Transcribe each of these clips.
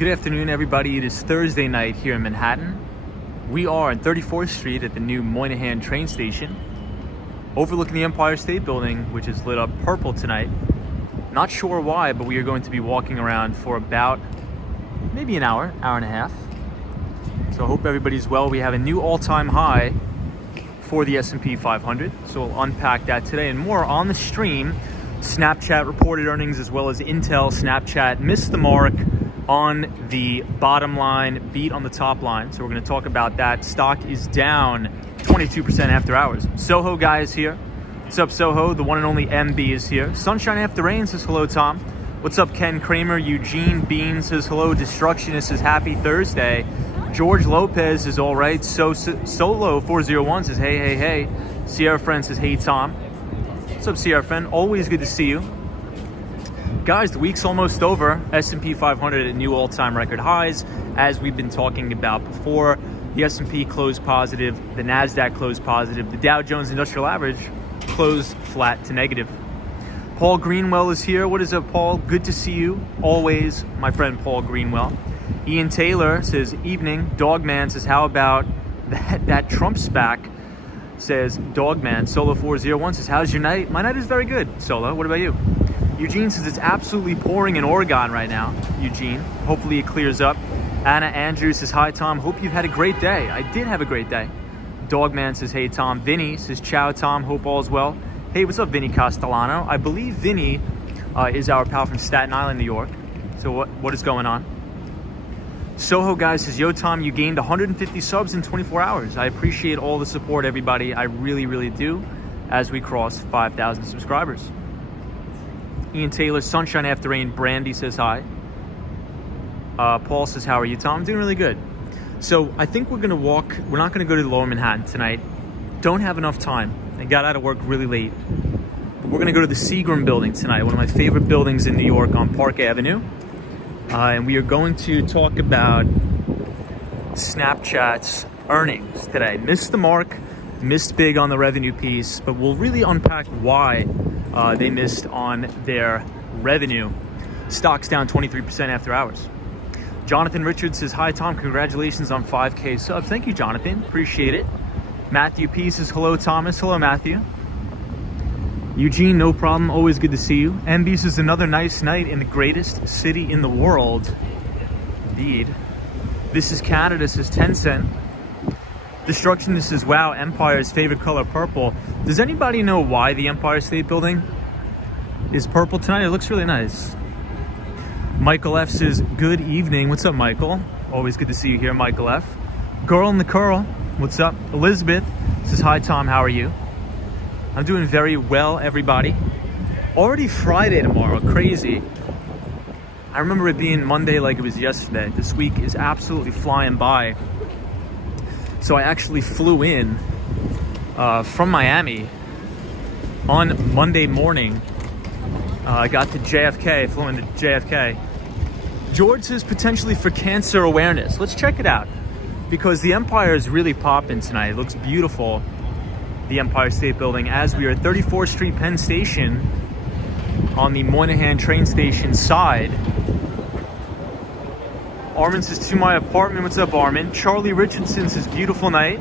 Good afternoon, everybody. It is Thursday night here in Manhattan. We are on 34th Street at the new Moynihan train station, overlooking the Empire State Building, which is lit up purple tonight. Not sure why, but we are going to be walking around for about maybe an hour and a half. So I hope everybody's well. We have a new all-time high for the S&P 500. So we'll unpack that today and more on the stream. Snapchat reported earnings as well as Intel. Snapchat missed the mark on the bottom line, beat on the top line. So we're going to talk about that. Stock is down 22% after hours. Soho guy is here. What's up, Soho? The one and only MB is here. Sunshine After Rain says hello, Tom. What's up, Ken Kramer? Eugene Bean says hello. Destructionist says happy Thursday. George Lopez is all right. Solo 401 says hey. Sierra Friend says hey, Tom. What's up, Sierra Friend? Always good to see you. Guys, the week's almost over. S&P 500 at new all-time record highs. As we've been talking about before, the S&P closed positive, the NASDAQ closed positive, the Dow Jones Industrial Average closed flat to negative. Paul Greenwell is here. What is up, Paul? Good to see you. Always, my friend Paul Greenwell. Ian Taylor says, evening. Dogman says, how about that Trump SPAC? Says Dogman. Solo 401 says, how's your night? My night is very good, Solo. What about you? Eugene says it's absolutely pouring in Oregon right now. Eugene, hopefully it clears up. Anna Andrews says, hi, Tom. Hope you've had a great day. I did have a great day. Dogman says, hey, Tom. Vinny says, ciao, Tom. Hope all's well. Hey, what's up, Vinny Castellano? I believe Vinny is our pal from Staten Island, New York. So what is going on? Soho guy says, yo, Tom, you gained 150 subs in 24 hours. I appreciate all the support, everybody. I really, really do, as we cross 5,000 subscribers. Ian Taylor, Sunshine After Rain, Brandy says hi. Paul says, how are you, Tom? I'm doing really good. So I think we're going to walk. We're not going to go to the Lower Manhattan tonight. Don't have enough time. I got out of work really late. But we're going to go to the Seagram building tonight, one of my favorite buildings in New York on Park Avenue. And we are going to talk about Snapchat's earnings today. Missed the mark, missed big on the revenue piece, but we'll really unpack why they missed on their revenue. Stock's down 23% after hours. Jonathan Richards says, hi, Tom. Congratulations on 5K subs. Thank you, Jonathan. Appreciate it. Matthew P says, hello, Thomas. Hello, Matthew. Eugene, no problem. Always good to see you. MB says, another nice night in the greatest city in the world. Indeed. This is Canada, says 10 cent. Destructionist says, wow, Empire's favorite color, purple. Does anybody know why the Empire State Building is purple tonight? It looks really nice. Michael F says, good evening. What's up, Michael? Always good to see you here, Michael F. Girl in the Curl, what's up? Elizabeth says, hi, Tom, how are you? I'm doing very well, everybody. Already Friday tomorrow, crazy. I remember it being Monday like it was yesterday. This week is absolutely flying by. So I actually flew in from Miami on Monday morning. I got to JFK, flew into JFK. George says potentially for cancer awareness. Let's check it out because the Empire is really popping tonight. It looks beautiful, the Empire State Building, as we are at 34th Street Penn Station on the Moynihan train station side. Armin says, to my apartment. What's up, Armin? Charlie Richardson says, beautiful night.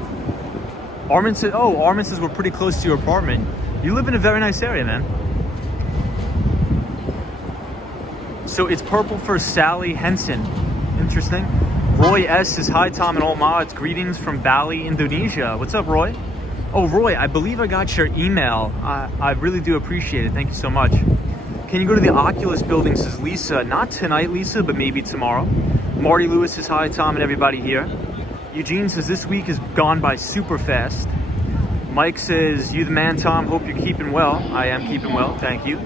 Armin says, we're pretty close to your apartment. You live in a very nice area, man. So it's purple for Sally Henson. Interesting. Roy S says, hi, Tom and all mods. Greetings from Bali, Indonesia. What's up, Roy? Oh, Roy, I believe I got your email. I really do appreciate it. Thank you so much. Can you go to the Oculus building, says Lisa. Not tonight, Lisa, but maybe tomorrow. Marty Lewis says, hi, Tom and everybody here. Eugene says, this week has gone by super fast. Mike says, you the man, Tom. Hope you're keeping well. I am keeping well. Thank you.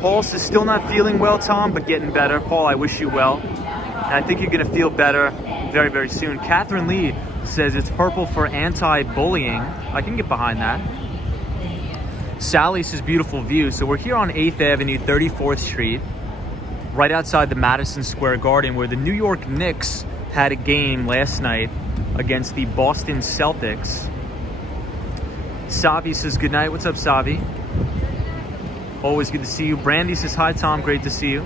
Paul says, still not feeling well, Tom, but getting better. Paul, I wish you well. And I think you're going to feel better very, very soon. Catherine Lee says it's purple for anti-bullying. I can get behind that. Sally says beautiful view. So we're here on 8th Avenue, 34th Street, right outside the Madison Square Garden, where the New York Knicks had a game last night against the Boston Celtics. Savi says good night. What's up, Savi? Always good to see you. Brandy says hi, Tom. Great to see you.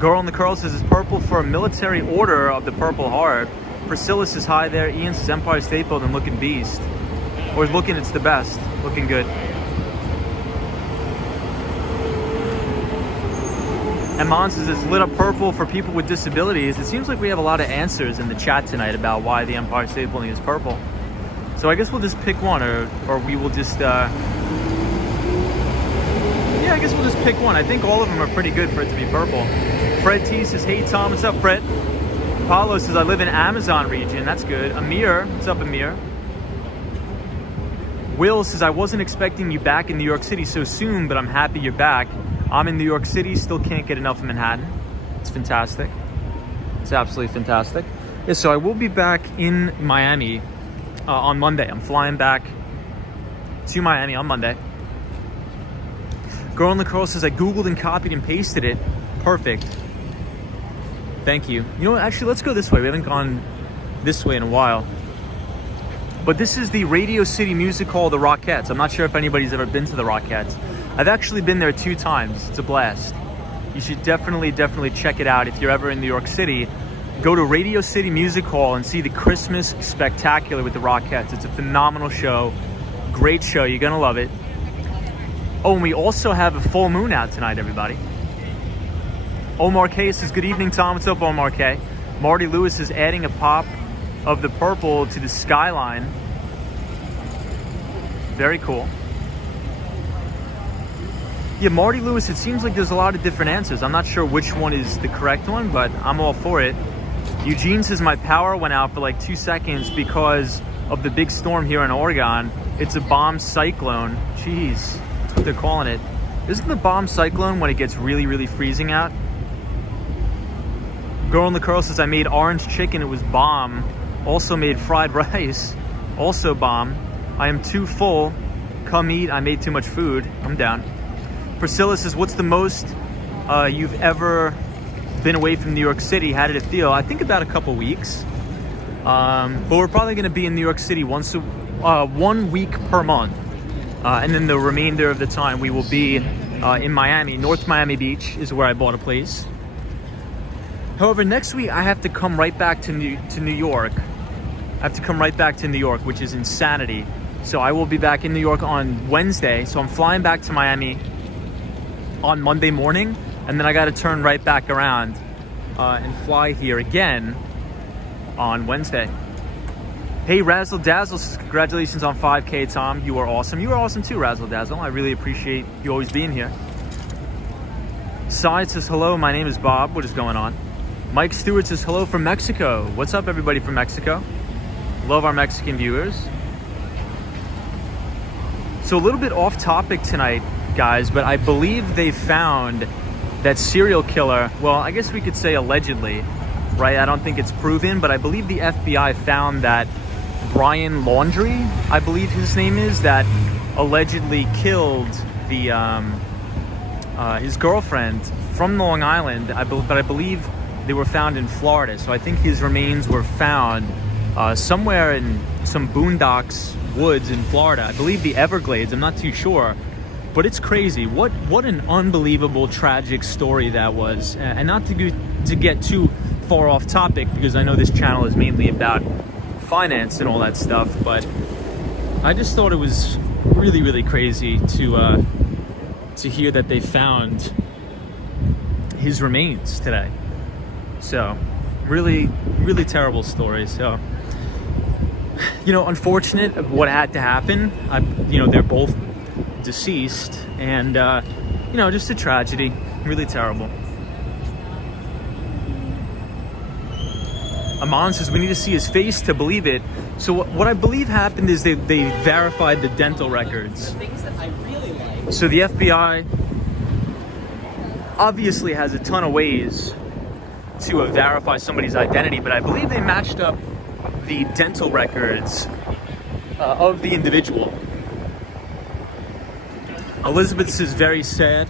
Girl in the Curl says it's purple for a military order of the Purple Heart. Priscilla says hi there. Ian says Empire State Building looking beast. Or looking, it's the best. Looking good. And Mon says it's lit up purple for people with disabilities. It seems like we have a lot of answers in the chat tonight about why the Empire State Building is purple. So I guess we'll just pick one, or we will just, yeah, I guess we'll just pick one. I think all of them are pretty good for it to be purple. Fred T says, hey Tom, what's up, Fred? Paulo says, I live in Amazon region. That's good. Amir, what's up, Amir? Will says, I wasn't expecting you back in New York City so soon, but I'm happy you're back. I'm in New York City, still can't get enough of Manhattan. It's fantastic. It's absolutely fantastic. Yeah, so I will be back in Miami on Monday. I'm flying back to Miami on Monday. Girl in the Curl says, I Googled and copied and pasted it. Perfect. Thank you. You know what, actually, let's go this way. We haven't gone this way in a while. But this is the Radio City Music Hall, the Rockettes. I'm not sure if anybody's ever been to the Rockettes. I've actually been there 2 times. It's a blast. You should definitely check it out if you're ever in New York City. Go to Radio City Music Hall and see the Christmas Spectacular with the Rockettes. It's a phenomenal show. Great show. You're going to love it. Oh, and we also have a full moon out tonight, everybody. Omar K says, good evening, Tom. What's up, Omar K? Marty Lewis is adding a pop of the purple to the skyline. Very cool. Yeah, Marty Lewis, it seems like there's a lot of different answers. I'm not sure which one is the correct one, but I'm all for it. Eugene says my power went out for like 2 seconds because of the big storm here in Oregon. It's a bomb cyclone. Jeez, that's what they're calling it. Isn't the bomb cyclone when it gets really freezing out? Girl in the Curl says I made orange chicken, it was bomb. Also made fried rice, also bomb. I am too full. Come eat, I made too much food. I'm down. Priscilla says, what's the most you've ever been away from New York City? How did it feel? I think about a couple weeks. But we're probably going to be in New York City 1 week per month. And then the remainder of the time we will be in Miami. North Miami Beach is where I bought a place. However, next week I have to come right back to New York. I have to come right back to New York, which is insanity. So I will be back in New York on Wednesday. So I'm flying back to Miami on Monday morning, and then I got to turn right back around and fly here again on Wednesday. Hey, Razzle Dazzle says, congratulations on 5K, Tom. You are awesome. You are awesome too, Razzle Dazzle. I really appreciate you always being here. Side says, hello, my name is Bob. What is going on? Mike Stewart says, hello from Mexico. What's up, everybody from Mexico? Love our Mexican viewers. So a little bit off topic tonight, guys, but I believe they found that serial killer, well, I guess we could say allegedly, right? I don't think it's proven, but I believe the FBI found that Brian Laundrie, I believe his name is, that allegedly killed the his girlfriend from Long Island, but I believe they were found in Florida. So I think his remains were found somewhere in some boondocks woods in Florida. I believe the Everglades, I'm not too sure. But it's crazy. What an unbelievable, tragic story that was. And not to get too far off topic, because I know this channel is mainly about finance and all that stuff, but I just thought it was really crazy to hear that they found his remains today. So really terrible story. So, you know, unfortunate of what had to happen. They're both deceased, and just a tragedy. Really terrible. Amon says we need to see his face to believe it. So what I believe happened is they verified the dental records. Things that I really like. So the FBI obviously has a ton of ways to verify somebody's identity, but I believe they matched up the dental records of the individual. Elizabeth is very sad.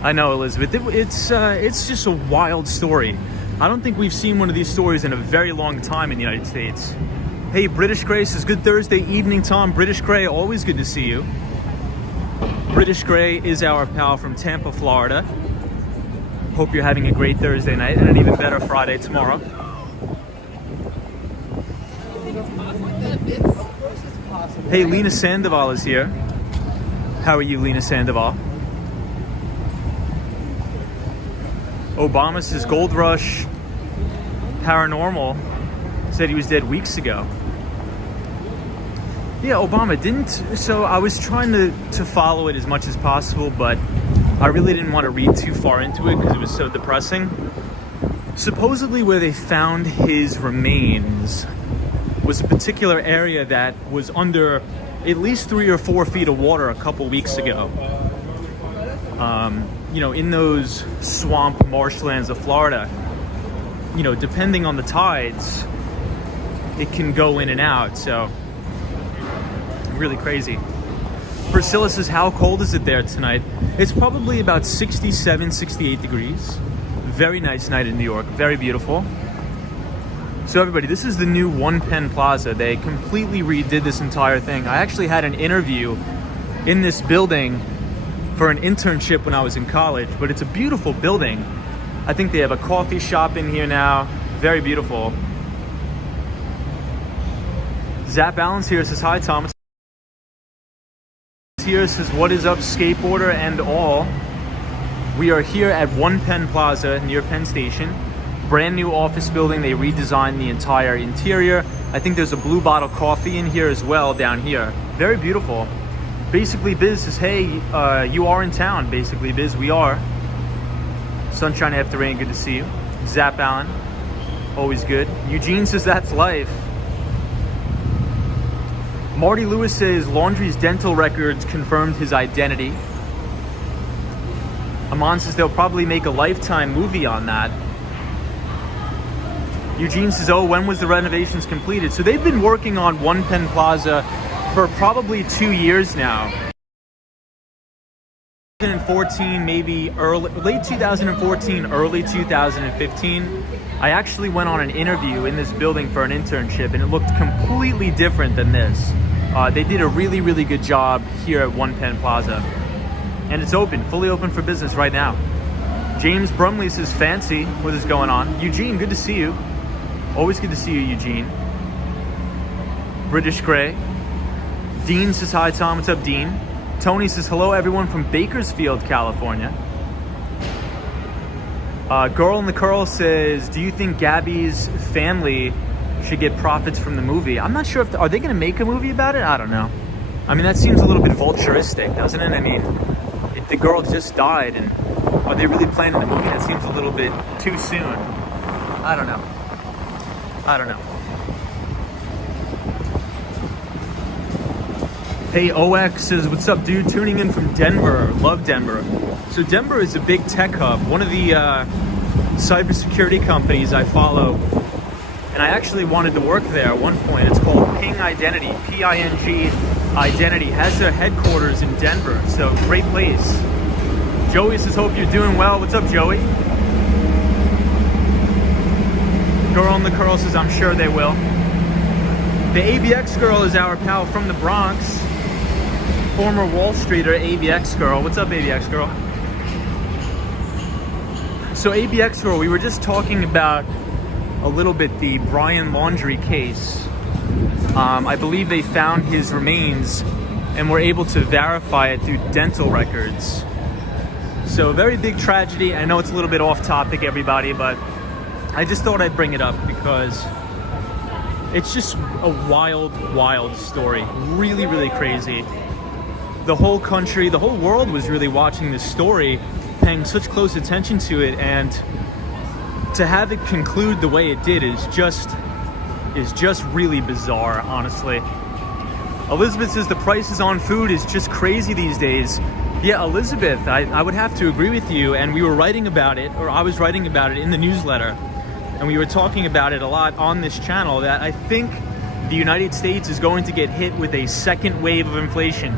I know, Elizabeth. It's just a wild story. I don't think we've seen one of these stories in a very long time in the United States. Hey, British Gray says, good Thursday evening, Tom. British Gray, always good to see you. British Gray is our pal from Tampa, Florida. Hope you're having a great Thursday night and an even better Friday tomorrow. Hey, Lena Sandoval is here. How are you, Lena Sandoval? Obama says Gold Rush Paranormal said he was dead weeks ago. Yeah, Obama didn't. So I was trying to follow it as much as possible, but I really didn't want to read too far into it because it was so depressing. Supposedly where they found his remains was a particular area that was under at least 3 or 4 feet of water a couple weeks ago. You know, in those swamp marshlands of Florida, you know, depending on the tides, it can go in and out. So really crazy. Priscilla says, how cold is it there tonight? It's probably about 67, 68 degrees. Very nice night in New York. Very beautiful. So everybody, this is the new One Penn Plaza. They completely redid this entire thing. I actually had an interview in this building for an internship when I was in college, but it's a beautiful building. I think they have a coffee shop in here now. Very beautiful. Zap Allen's here, says, hi, Thomas. Here says, what is up, skateboarder and all? We are here at One Penn Plaza near Penn Station. Brand new office building. They redesigned the entire interior. I think there's a Blue Bottle coffee in here as well down here. Very beautiful. Basically Biz says, hey, you are in town. Basically Biz, we are. Sunshine after rain, good to see you. Zap Allen, always good. Eugene says, that's life. Marty Lewis says, Laundrie's dental records confirmed his identity. Amon says they'll probably make a Lifetime movie on that. Eugene says, oh, when was the renovations completed? So they've been working on One Penn Plaza for probably 2 years now. 2014, maybe late 2014, early 2015. I actually went on an interview in this building for an internship, and it looked completely different than this. They did a really, really good job here at One Penn Plaza. And it's open, fully open for business right now. James Brumley says, fancy, what is going on? Eugene, good to see you. Always good to see you, Eugene. British Gray. Dean says, hi, Tom, what's up, Dean? Tony says, hello, everyone from Bakersfield, California. Girl in the Curl says, do you think Gabby's family should get profits from the movie? I'm not sure if, are they going to make a movie about it? I don't know. I mean, that seems a little bit vulturistic, doesn't it? I mean, if the girl just died, and are they really planning the movie? That seems a little bit too soon. I don't know. I don't know. Hey, OX says, what's up, dude? Tuning in from Denver. Love Denver. So Denver is a big tech hub. One of the cybersecurity companies I follow, and I actually wanted to work there at one point. It's called Ping Identity, P-I-N-G Identity. Has their headquarters in Denver, so great place. Joey says, hope you're doing well. What's up, Joey? Girl in the Curl says, I'm sure they will. The ABX girl is our pal from the Bronx. Former Wall Streeter, ABX girl. What's up, ABX girl? So ABX girl, we were just talking about a little bit the Brian Laundrie case. I believe they found his remains and were able to verify it through dental records. So very big tragedy. I know it's a little bit off topic, everybody, but I just thought I'd bring it up because it's just a wild, wild story. Really, really crazy. The whole country, the whole world was really watching this story, paying such close attention to it, and to have it conclude the way it did is just really bizarre, honestly. Elizabeth says the prices on food is just crazy these days. Yeah, Elizabeth, I would have to agree with you, and we were writing about it, or I was writing about it in the newsletter, and we were talking about it a lot on this channel, that I think the United States is going to get hit with a second wave of inflation.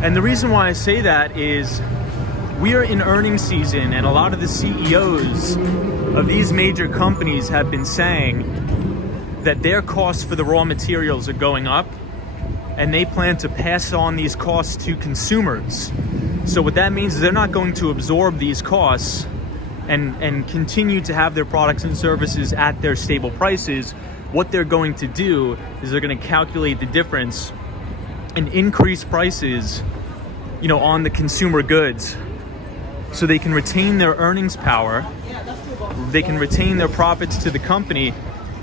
And the reason why I say that is we are in earnings season, and a lot of the CEOs of these major companies have been saying that their costs for the raw materials are going up, and they plan to pass on these costs to consumers. So what that means is they're not going to absorb these costs and continue to have their products and services at their stable prices. What they're going to do is they're going to calculate the difference and increase prices, on the consumer goods, so they can retain their earnings power, they can retain their profits to the company,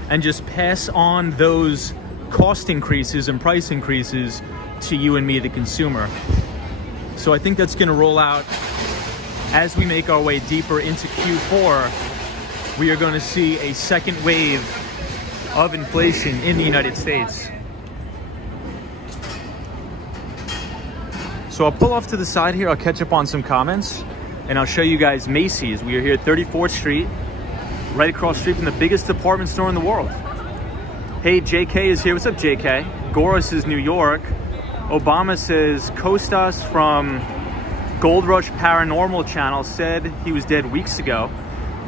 and just pass on those cost increases and price increases to you and me, the consumer. So I think that's going to roll out as we make our way deeper into Q4. We are going to see a second wave of inflation in the United States. So I'll pull off to the side here, I'll catch up on some comments, and I'll show you guys Macy's. We are here at 34th Street, right across the street from the biggest department store in the world. Hey, JK is here. What's up, JK? Gora says New York. Obama says Kostas from Gold Rush Paranormal Channel said he was dead weeks ago.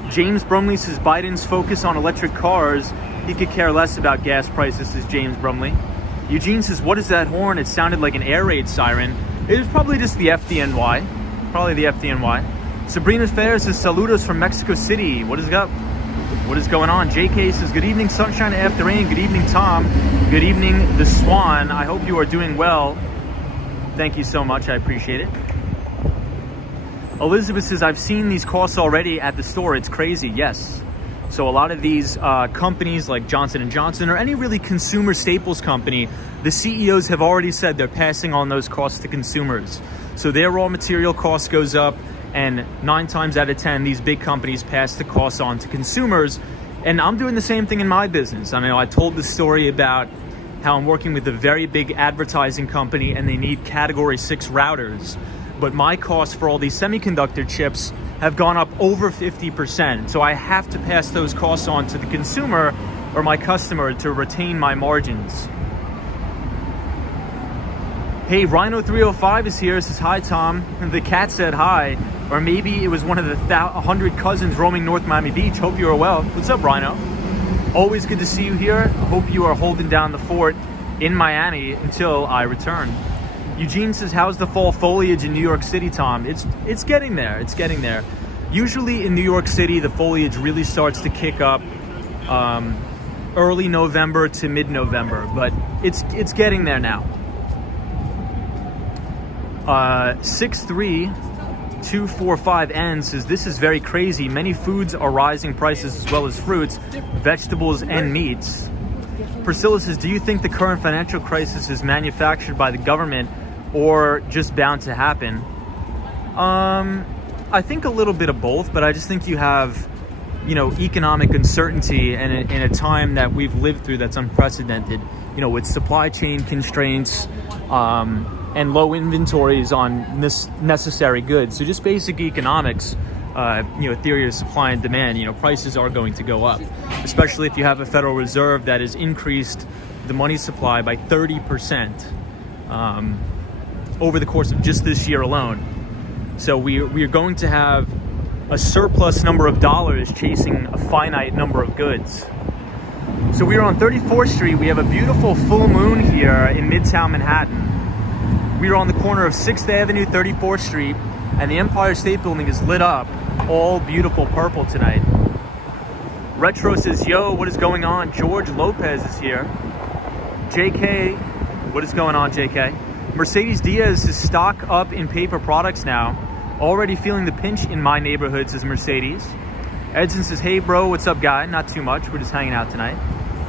James Brumley says Biden's focus on electric cars. He could care less about gas prices, says James Brumley. Eugene says, what is that horn? It sounded like an air raid siren. It was probably just the FDNY. Probably the FDNY. Sabrina Fair says, saludos from Mexico City. What is up? What is going on? JK says, good evening, sunshine after rain. Good evening, Tom. Good evening, the Swan. I hope you are doing well. Thank you so much. I appreciate it. Elizabeth says, I've seen these costs already at the store. It's crazy. Yes. So a lot of these companies like Johnson & Johnson or any really consumer staples company, the CEOs have already said they're passing on those costs to consumers. So their raw material cost goes up, and 9 times out of 10, these big companies pass the costs on to consumers. And I'm doing the same thing in my business. I know I told the story about how I'm working with a very big advertising company and they need category 6 routers. But my costs for all these semiconductor chips have gone up over 50%. So I have to pass those costs on to the consumer or my customer to retain my margins. Hey, Rhino305 is here, says, hi, Tom. The cat said hi. Or maybe it was one of the 100 cousins roaming North Miami Beach. Hope you are well. What's up, Rhino? Always good to see you here. Hope you are holding down the fort in Miami until I return. Eugene says, how's the fall foliage in New York City, Tom? It's getting there. It's getting there. Usually in New York City, the foliage really starts to kick up early November to mid-November, but it's getting there now. 63245N says, this is very crazy. Many foods are rising prices as well as fruits, vegetables, and meats. Priscilla says, do you think the current financial crisis is manufactured by the government or just bound to happen? I think a little bit of both, but I just think you have, economic uncertainty and in a time that we've lived through that's unprecedented, with supply chain constraints, and low inventories on this necessary goods. So just basic economics, theory of supply and demand, prices are going to go up, especially if you have a Federal Reserve that has increased the money supply by 30% over the course of just this year alone. So we are going to have a surplus number of dollars chasing a finite number of goods. So we are on 34th Street. We have a beautiful full moon here in Midtown Manhattan. We are on the corner of 6th Avenue, 34th Street, and the Empire State Building is lit up all beautiful purple tonight. Retro says, yo, what is going on? George Lopez is here. JK, what is going on, JK? Mercedes Diaz is stock up in paper products now. Already feeling the pinch in my neighborhood, says Mercedes. Edson says, hey bro, what's up, guy? Not too much, we're just hanging out tonight.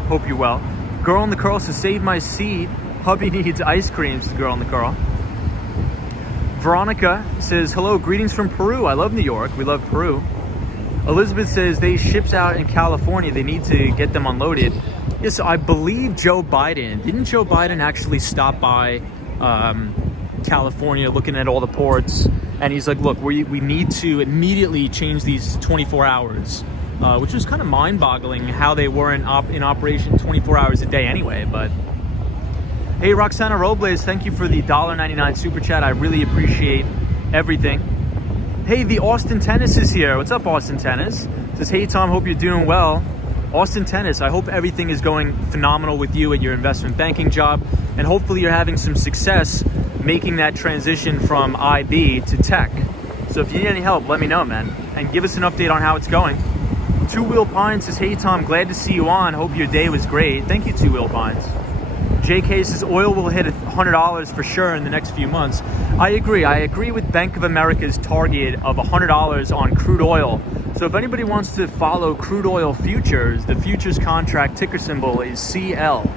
Hope you're well. Girl in the Curl says, save my seat. Hubby needs ice cream, says Girl in the Curl. Veronica says, hello, greetings from Peru. I love New York. We love Peru. Elizabeth says, they ships out in California. They need to get them unloaded. Yes, so I believe Joe Biden. Didn't Joe Biden actually stop by California looking at all the ports? And he's like, look, we need to immediately change these 24 hours, which was kind of mind-boggling how they weren't in operation 24 hours a day anyway, but... Hey, Roxana Robles, thank you for the $1.99 super chat. I really appreciate everything. Hey, the Austin Tennis is here. What's up, Austin Tennis? Says, hey, Tom, hope you're doing well. Austin Tennis, I hope everything is going phenomenal with you at your investment banking job, and hopefully you're having some success making that transition from IB to tech. So if you need any help, let me know, man, and give us an update on how it's going. Two Wheel Pines says, hey Tom, glad to see you on. Hope your day was great. Thank you, Two Wheel Pines. JK says oil will hit $100 for sure in the next few months. I agree with Bank of America's target of $100 on crude oil. So if anybody wants to follow crude oil futures, the futures contract ticker symbol is CL.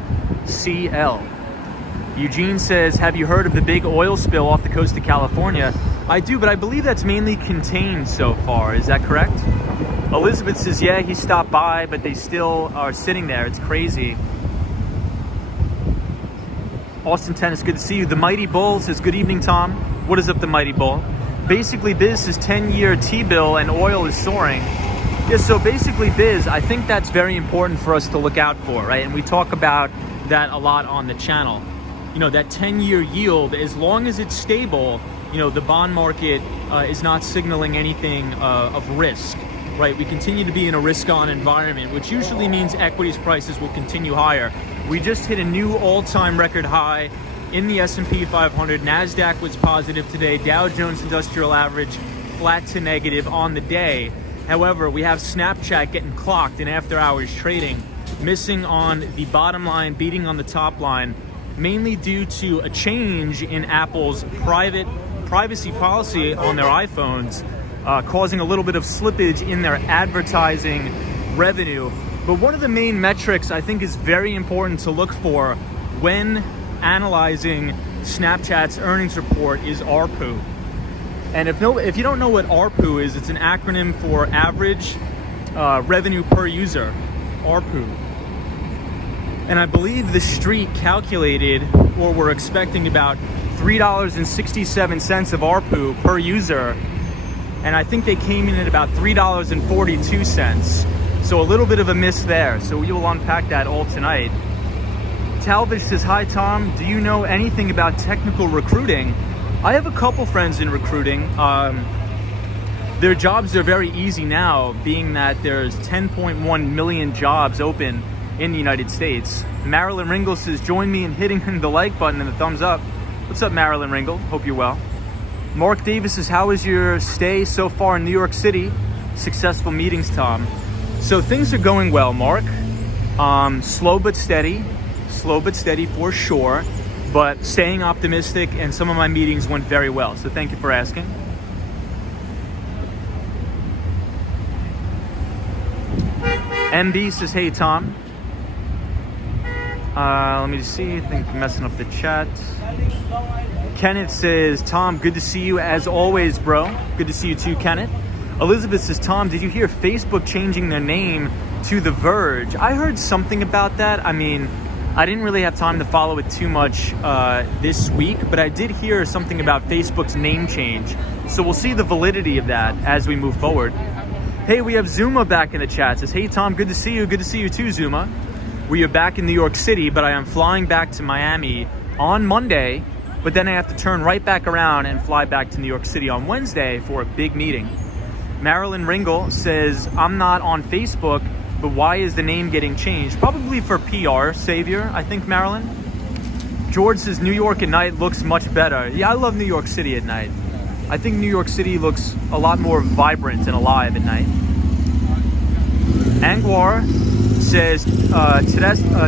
Eugene says, have you heard of the big oil spill off the coast of California? I do, but I believe that's mainly contained so far. Is that correct? Elizabeth says, yeah, he stopped by, but they still are sitting there. It's crazy. Austin Tennis, good to see you. The Mighty Bull says, good evening, Tom. What is up, the Mighty Bull? Basically, Biz is 10-year T-bill and oil is soaring. Yeah, so basically, Biz, I think that's very important for us to look out for, right? And we talk about that a lot on the channel. You know, that 10-year yield, as long as it's stable, you know, the bond market is not signaling anything of risk, right? We continue to be in a risk-on environment, which usually means equities prices will continue higher. We just hit a new all-time record high in the S&P 500. NASDAQ was positive today. Dow Jones Industrial Average flat to negative on the day. However, we have Snapchat getting clocked in after-hours trading, missing on the bottom line, beating on the top line, mainly due to a change in Apple's privacy policy on their iPhones, causing a little bit of slippage in their advertising revenue. But one of the main metrics I think is very important to look for when analyzing Snapchat's earnings report is ARPU. And if you don't know what ARPU is, it's an acronym for average revenue per user, ARPU. And I believe the street calculated, or we're expecting about $3.67 of ARPU per user. And I think they came in at about $3.42. So a little bit of a miss there. So we will unpack that all tonight. Talbot says, hi Tom, do you know anything about technical recruiting? I have a couple friends in recruiting. Their jobs are very easy now, being that there's 10.1 million jobs open in the United States. Marilyn Ringle says, join me in hitting the like button and the thumbs up. What's up, Marilyn Ringle? Hope you're well. Mark Davis says, how was your stay so far in New York City? Successful meetings, Tom. So things are going well, Mark. Slow but steady for sure, but staying optimistic, and some of my meetings went very well. So thank you for asking. MB says, hey Tom. Let me just see, I think I'm messing up the chat. Kenneth says, Tom, good to see you as always, bro. Good to see you too, Kenneth. Elizabeth says, Tom, did you hear Facebook changing their name to The Verge? I heard something about that. I mean, I didn't really have time to follow it too much this week, but I did hear something about Facebook's name change. So we'll see the validity of that as we move forward. Hey, we have Zuma back in the chat. Says, hey Tom, good to see you. Good to see you too, Zuma. We are back in New York City, but I am flying back to Miami on Monday, but then I have to turn right back around and fly back to New York City on Wednesday for a big meeting. Marilyn Ringle says, I'm not on Facebook, but why is the name getting changed? Probably for PR, Savior, I think, Marilyn. George says, New York at night looks much better. Yeah, I love New York City at night. I think New York City looks a lot more vibrant and alive at night. Angwar says,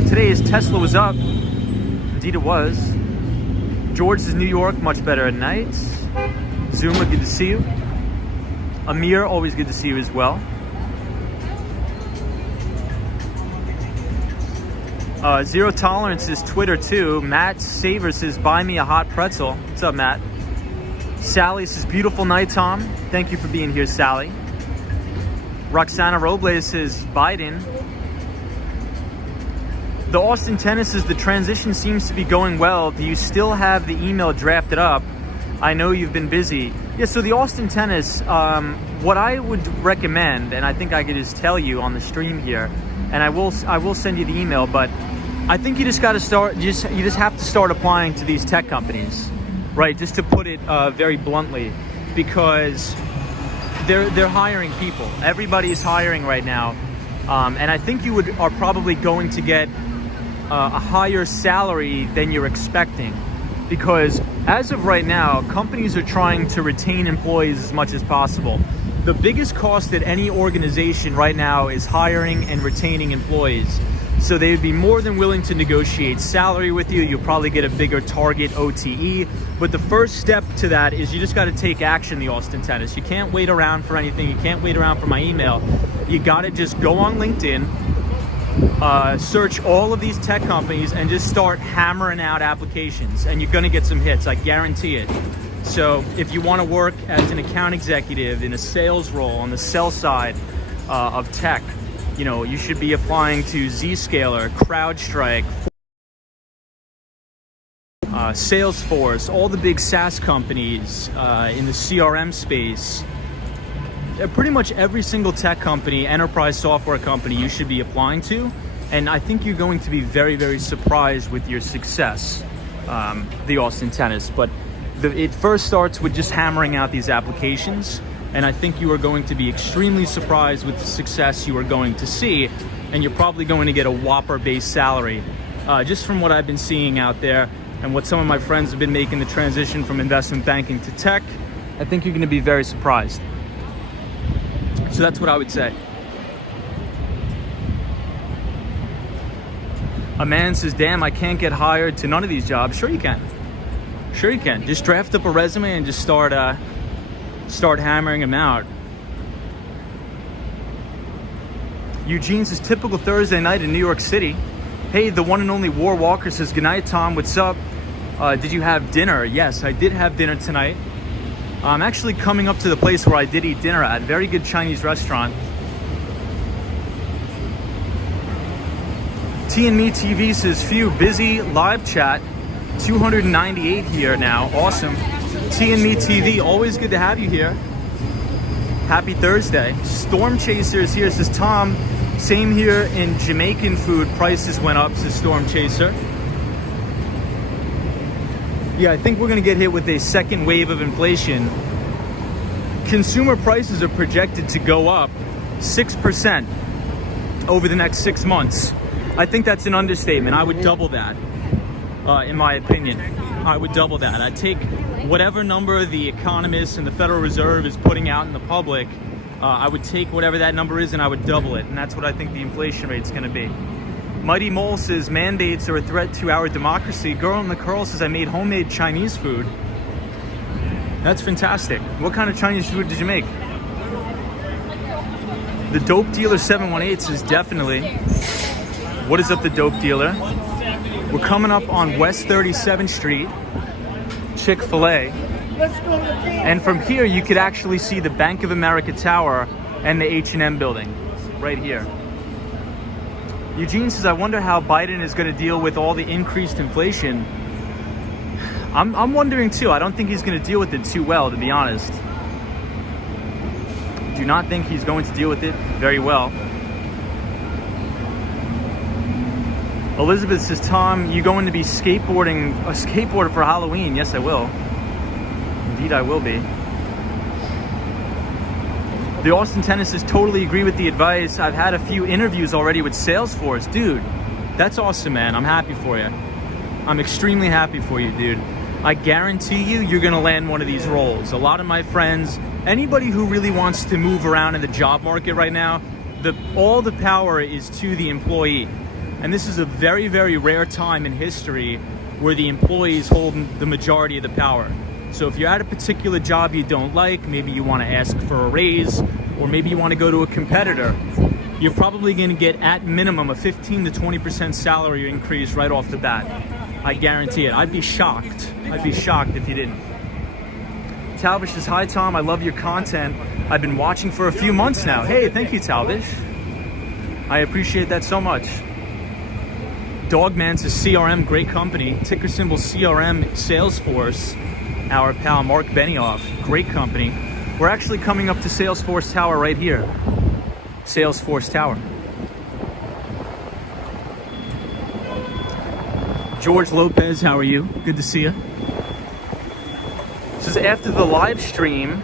today's Tesla was up. Indeed it was. George says, New York, much better at night. Zuma, good to see you. Amir, always good to see you as well. Zero Tolerance is Twitter too. Matt Savers says, buy me a hot pretzel. What's up, Matt? Sally says, beautiful night, Tom. Thank you for being here, Sally. Roxana Robles says, Biden. The Austin Tennis says, the transition seems to be going well. Do you still have the email drafted up? I know you've been busy. Yeah, so the Austin Tennis, what I would recommend, and I think I could just tell you on the stream here, and I will send you the email, but I think you just got to start, you just have to start applying to these tech companies, right? Just to put it very bluntly, because they're hiring people. Everybody's hiring right now, and I think you are probably going to get a higher salary than you're expecting, because as of right now, companies are trying to retain employees as much as possible. The biggest cost at any organization right now is hiring and retaining employees. So they would be more than willing to negotiate salary with you. You'll probably get a bigger target OTE. But the first step to that is you just got to take action, the Austin Tennis. You can't wait around for anything. You can't wait around for my email. You got to just go on LinkedIn, search all of these tech companies, and just start hammering out applications. And you're going to get some hits. I guarantee it. So if you want to work as an account executive in a sales role on the sell side of tech, you know, you should be applying to Zscaler, CrowdStrike, Salesforce, all the big SaaS companies in the CRM space. Pretty much every single tech company, enterprise software company you should be applying to. And I think you're going to be very, very surprised with your success, the Austin Tennis. But it first starts with just hammering out these applications. And I think you are going to be extremely surprised with the success you are going to see. And you're probably going to get a whopper base salary. Just from what I've been seeing out there and what some of my friends have been making the transition from investment banking to tech, I think you're going to be very surprised. So that's what I would say. A man says, damn, I can't get hired to none of these jobs. Sure you can. Sure you can. Just draft up a resume and just start hammering them out. Eugene says, typical Thursday night in New York City. Hey, the one and only War Walker says, good night, Tom. What's up? Did you have dinner? Yes, I did have dinner tonight. I'm actually coming up to the place where I did eat dinner at. Very good Chinese restaurant. T&Me TV says, phew, busy live chat. 298 here now. Awesome. T&Me TV, always good to have you here. Happy Thursday. Storm Chasers here says, Tom, same here in Jamaican food. Prices went up, says Storm Chaser. Yeah, I think we're going to get hit with a second wave of inflation. Consumer prices are projected to go up 6% over the next 6 months. I think that's an understatement. I would double that, in my opinion. I would double that. I'd take whatever number the economists and the Federal Reserve is putting out in the public. I would take whatever that number is and I would double it. And that's what I think the inflation rate is going to be. Mighty Mole says, mandates are a threat to our democracy. Girl in the Curl says, I made homemade Chinese food. That's fantastic. What kind of Chinese food did you make? The Dope Dealer 718 says, definitely. What is up, the Dope Dealer? We're coming up on West 37th Street, Chick-fil-A. And from here, you could actually see the Bank of America Tower and the H&M building right here. Eugene says, I wonder how Biden is going to deal with all the increased inflation. I'm wondering too. I don't think he's going to deal with it too well, to be honest. Do not think he's going to deal with it very well. Elizabeth says, Tom, you going to be skateboarding a skateboarder for Halloween? Yes, I will. Indeed, I will be. The Austin Tennis says, totally agree with the advice. I've had a few interviews already with Salesforce. Dude, that's awesome, man. I'm happy for you. I'm extremely happy for you, dude. I guarantee you're going to land one of these roles. A lot of my friends, anybody who really wants to move around in the job market right now, all the power is to the employee. And this is a very, very rare time in history where the employees hold the majority of the power. So if you're at a particular job you don't like, maybe you want to ask for a raise, or maybe you want to go to a competitor, you're probably going to get at minimum a 15 to 20% salary increase right off the bat. I guarantee it. I'd be shocked. I'd be shocked if you didn't. Talbish says, hi Tom, I love your content. I've been watching for a few months now. Hey, thank you, Talbish. I appreciate that so much. Dogman says, CRM, great company. Ticker symbol CRM, Salesforce. Our pal Mark Benioff, great company. We're actually coming up to Salesforce Tower right here. Salesforce Tower. George Lopez, how are you? Good to see you. Says, after the live stream,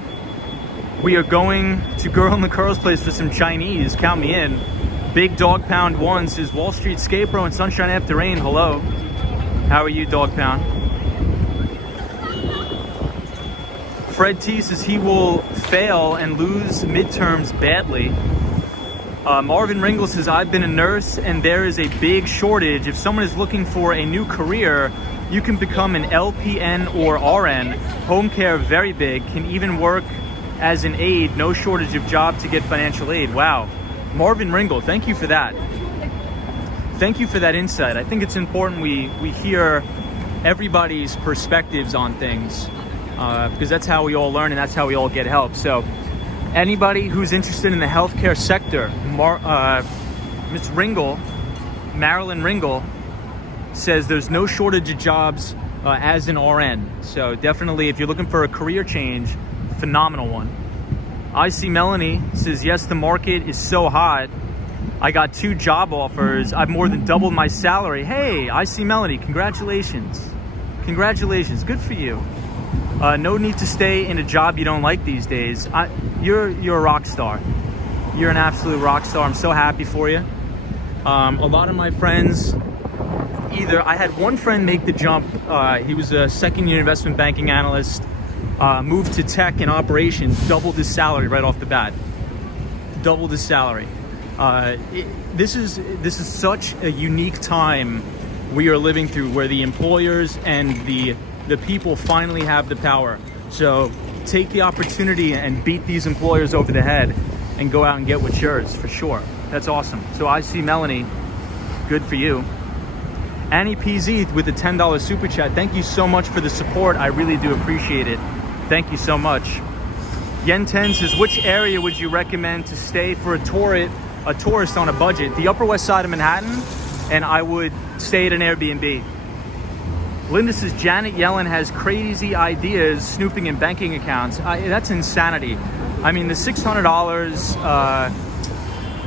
we are going to Girl in the Curls place for some Chinese. Count me in. Big Dog Pound 1 says, Wall Street Skate Pro and Sunshine After Rain. Hello. How are you, Dog Pound? Fred T says he will fail and lose midterms badly. Marvin Ringel says, I've been a nurse and there is a big shortage. If someone is looking for a new career, you can become an LPN or RN. Home care, very big. Can even work as an aide. No shortage of job to get financial aid. Wow. Marvin Ringel, thank you for that. Thank you for that insight. I think it's important we hear everybody's perspectives on things, because that's how we all learn and that's how we all get help. So anybody who's interested in the healthcare sector, Ms. Ringel, Marilyn Ringel, says there's no shortage of jobs as an RN. So definitely, if you're looking for a career change, phenomenal one. I see Melanie says, yes, the market is so hot. I got 2 job offers. I've more than doubled my salary. Hey, I see Melanie, congratulations. Congratulations, good for you. No need to stay in a job you don't like these days. You're a rock star. You're an absolute rock star. I'm so happy for you. A lot of my friends, I had one friend make the jump. He was a second-year investment banking analyst, moved to tech and operations, doubled his salary right off the bat. Doubled his salary. This is such a unique time we are living through, where the employers and the people finally have the power. So take the opportunity and beat these employers over the head and go out and get what's yours, for sure. That's awesome. So I see Melanie, good for you. Annie PZ with the $10 super chat. Thank you so much for the support. I really do appreciate it. Thank you so much. Yen 10 says, which area would you recommend to stay for a tourist on a budget? The Upper West Side of Manhattan, and I would stay at an Airbnb. Linda says, Janet Yellen has crazy ideas snooping in banking accounts. That's insanity. I mean, the $600,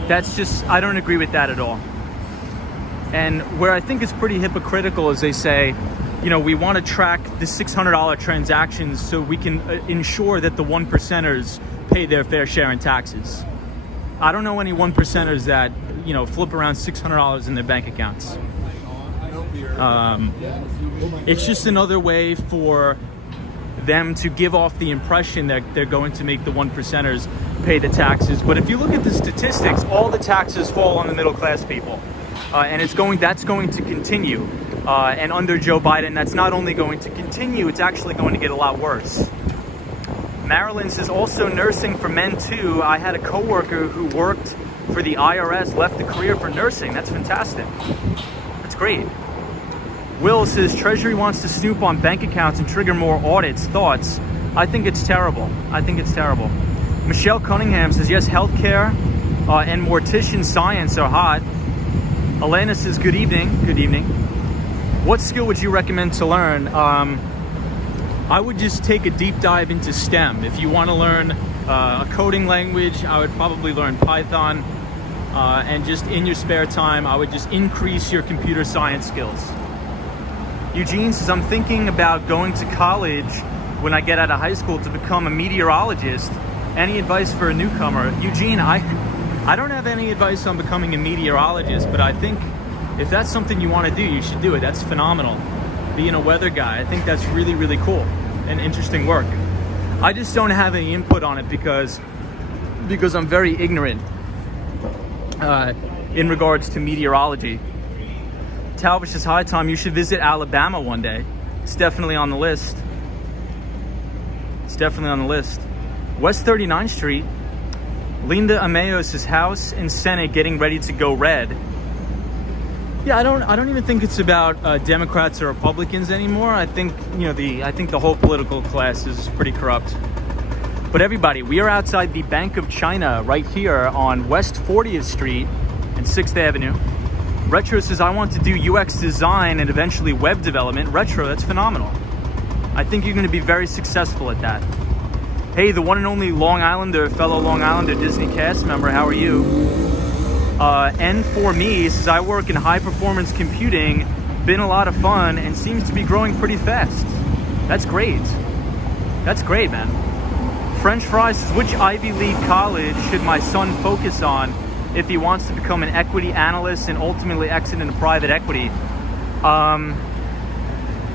that's just, I don't agree with that at all. And where I think it's pretty hypocritical is they say, you know, we want to track the $600 transactions so we can ensure that the 1%ers pay their fair share in taxes. I don't know any 1%ers that, you know, flip around $600 in their bank accounts. It's just another way for them to give off the impression that they're going to make the 1%ers pay the taxes. But if you look at the statistics, all the taxes fall on the middle class people. And that's going to continue. And under Joe Biden, that's not only going to continue, it's actually going to get a lot worse. Marilyn says, also nursing for men too. I had a coworker who worked for the IRS, left the career for nursing. That's fantastic. That's great. Will says, Treasury wants to snoop on bank accounts and trigger more audits. Thoughts? I think it's terrible. I think it's terrible. Michelle Cunningham says, yes, healthcare and mortician science are hot. Elena says, good evening. Good evening. What skill would you recommend to learn? I would just take a deep dive into STEM. If you want to learn a coding language, I would probably learn Python. And just in your spare time, I would just increase your computer science skills. Eugene says, I'm thinking about going to college when I get out of high school to become a meteorologist. Any advice for a newcomer? Eugene, I don't have any advice on becoming a meteorologist, but I think if that's something you want to do, you should do it. That's phenomenal. Being a weather guy, I think that's really, really cool and interesting work. I just don't have any input on it because I'm very ignorant in regards to meteorology. Talbot says, hi Tom, you should visit Alabama one day. It's definitely on the list. It's definitely on the list. West 39th Street. Linda Ameo says, House and Senate getting ready to go red. Yeah, I don't even think it's about Democrats or Republicans anymore. I think, you know, I think the whole political class is pretty corrupt. But everybody, we are outside the Bank of China right here on West 40th Street and 6th Avenue. Retro says, I want to do UX design and eventually web development. Retro, that's phenomenal. I think you're going to be very successful at that. Hey, the one and only Long Islander, fellow Long Islander Disney cast member, how are you? N for me says, I work in high performance computing, been a lot of fun and seems to be growing pretty fast. That's great. That's great, man. French Fries says, which Ivy League college should my son focus on if he wants to become an equity analyst and ultimately exit into private equity?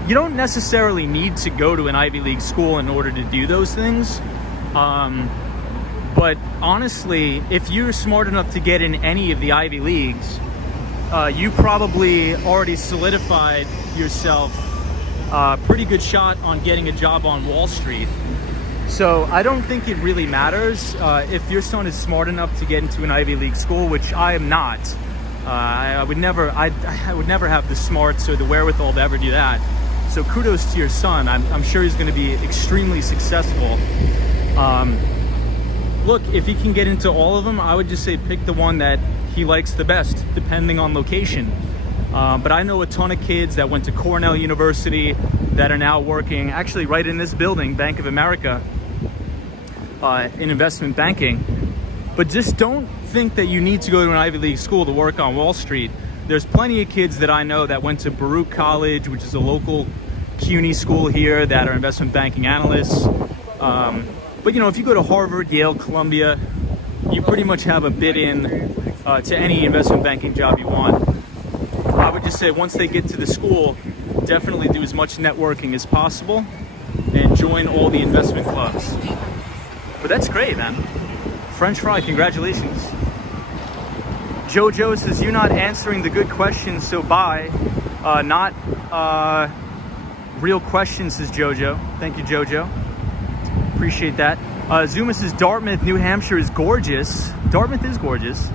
you don't necessarily need to go to an Ivy League school in order to do those things. But honestly, if you're smart enough to get in any of the Ivy Leagues, you probably already solidified yourself a pretty good shot on getting a job on Wall Street. So I don't think it really matters if your son is smart enough to get into an Ivy League school, which I am not. I would never have the smarts or the wherewithal to ever do that. So kudos to your son. I'm sure he's going to be extremely successful. Look, if he can get into all of them, I would just say pick the one that he likes the best, depending on location. But I know a ton of kids that went to Cornell University that are now working actually right in this building, Bank of America, in investment banking. But just don't think that you need to go to an Ivy League school to work on Wall Street. There's plenty of kids that I know that went to Baruch College, which is a local CUNY school here, that are investment banking analysts. But you know, if you go to Harvard, Yale, Columbia, you pretty much have a bid in to any investment banking job you want. I would just say once they get to the school, definitely do as much networking as possible and join all the investment clubs. But that's great, man. French fry, congratulations. Jojo says, you're not answering the good questions, so bye. Not real questions, says Jojo. Thank you, Jojo. Appreciate that. Zuma says, Dartmouth, New Hampshire is gorgeous. Dartmouth is gorgeous.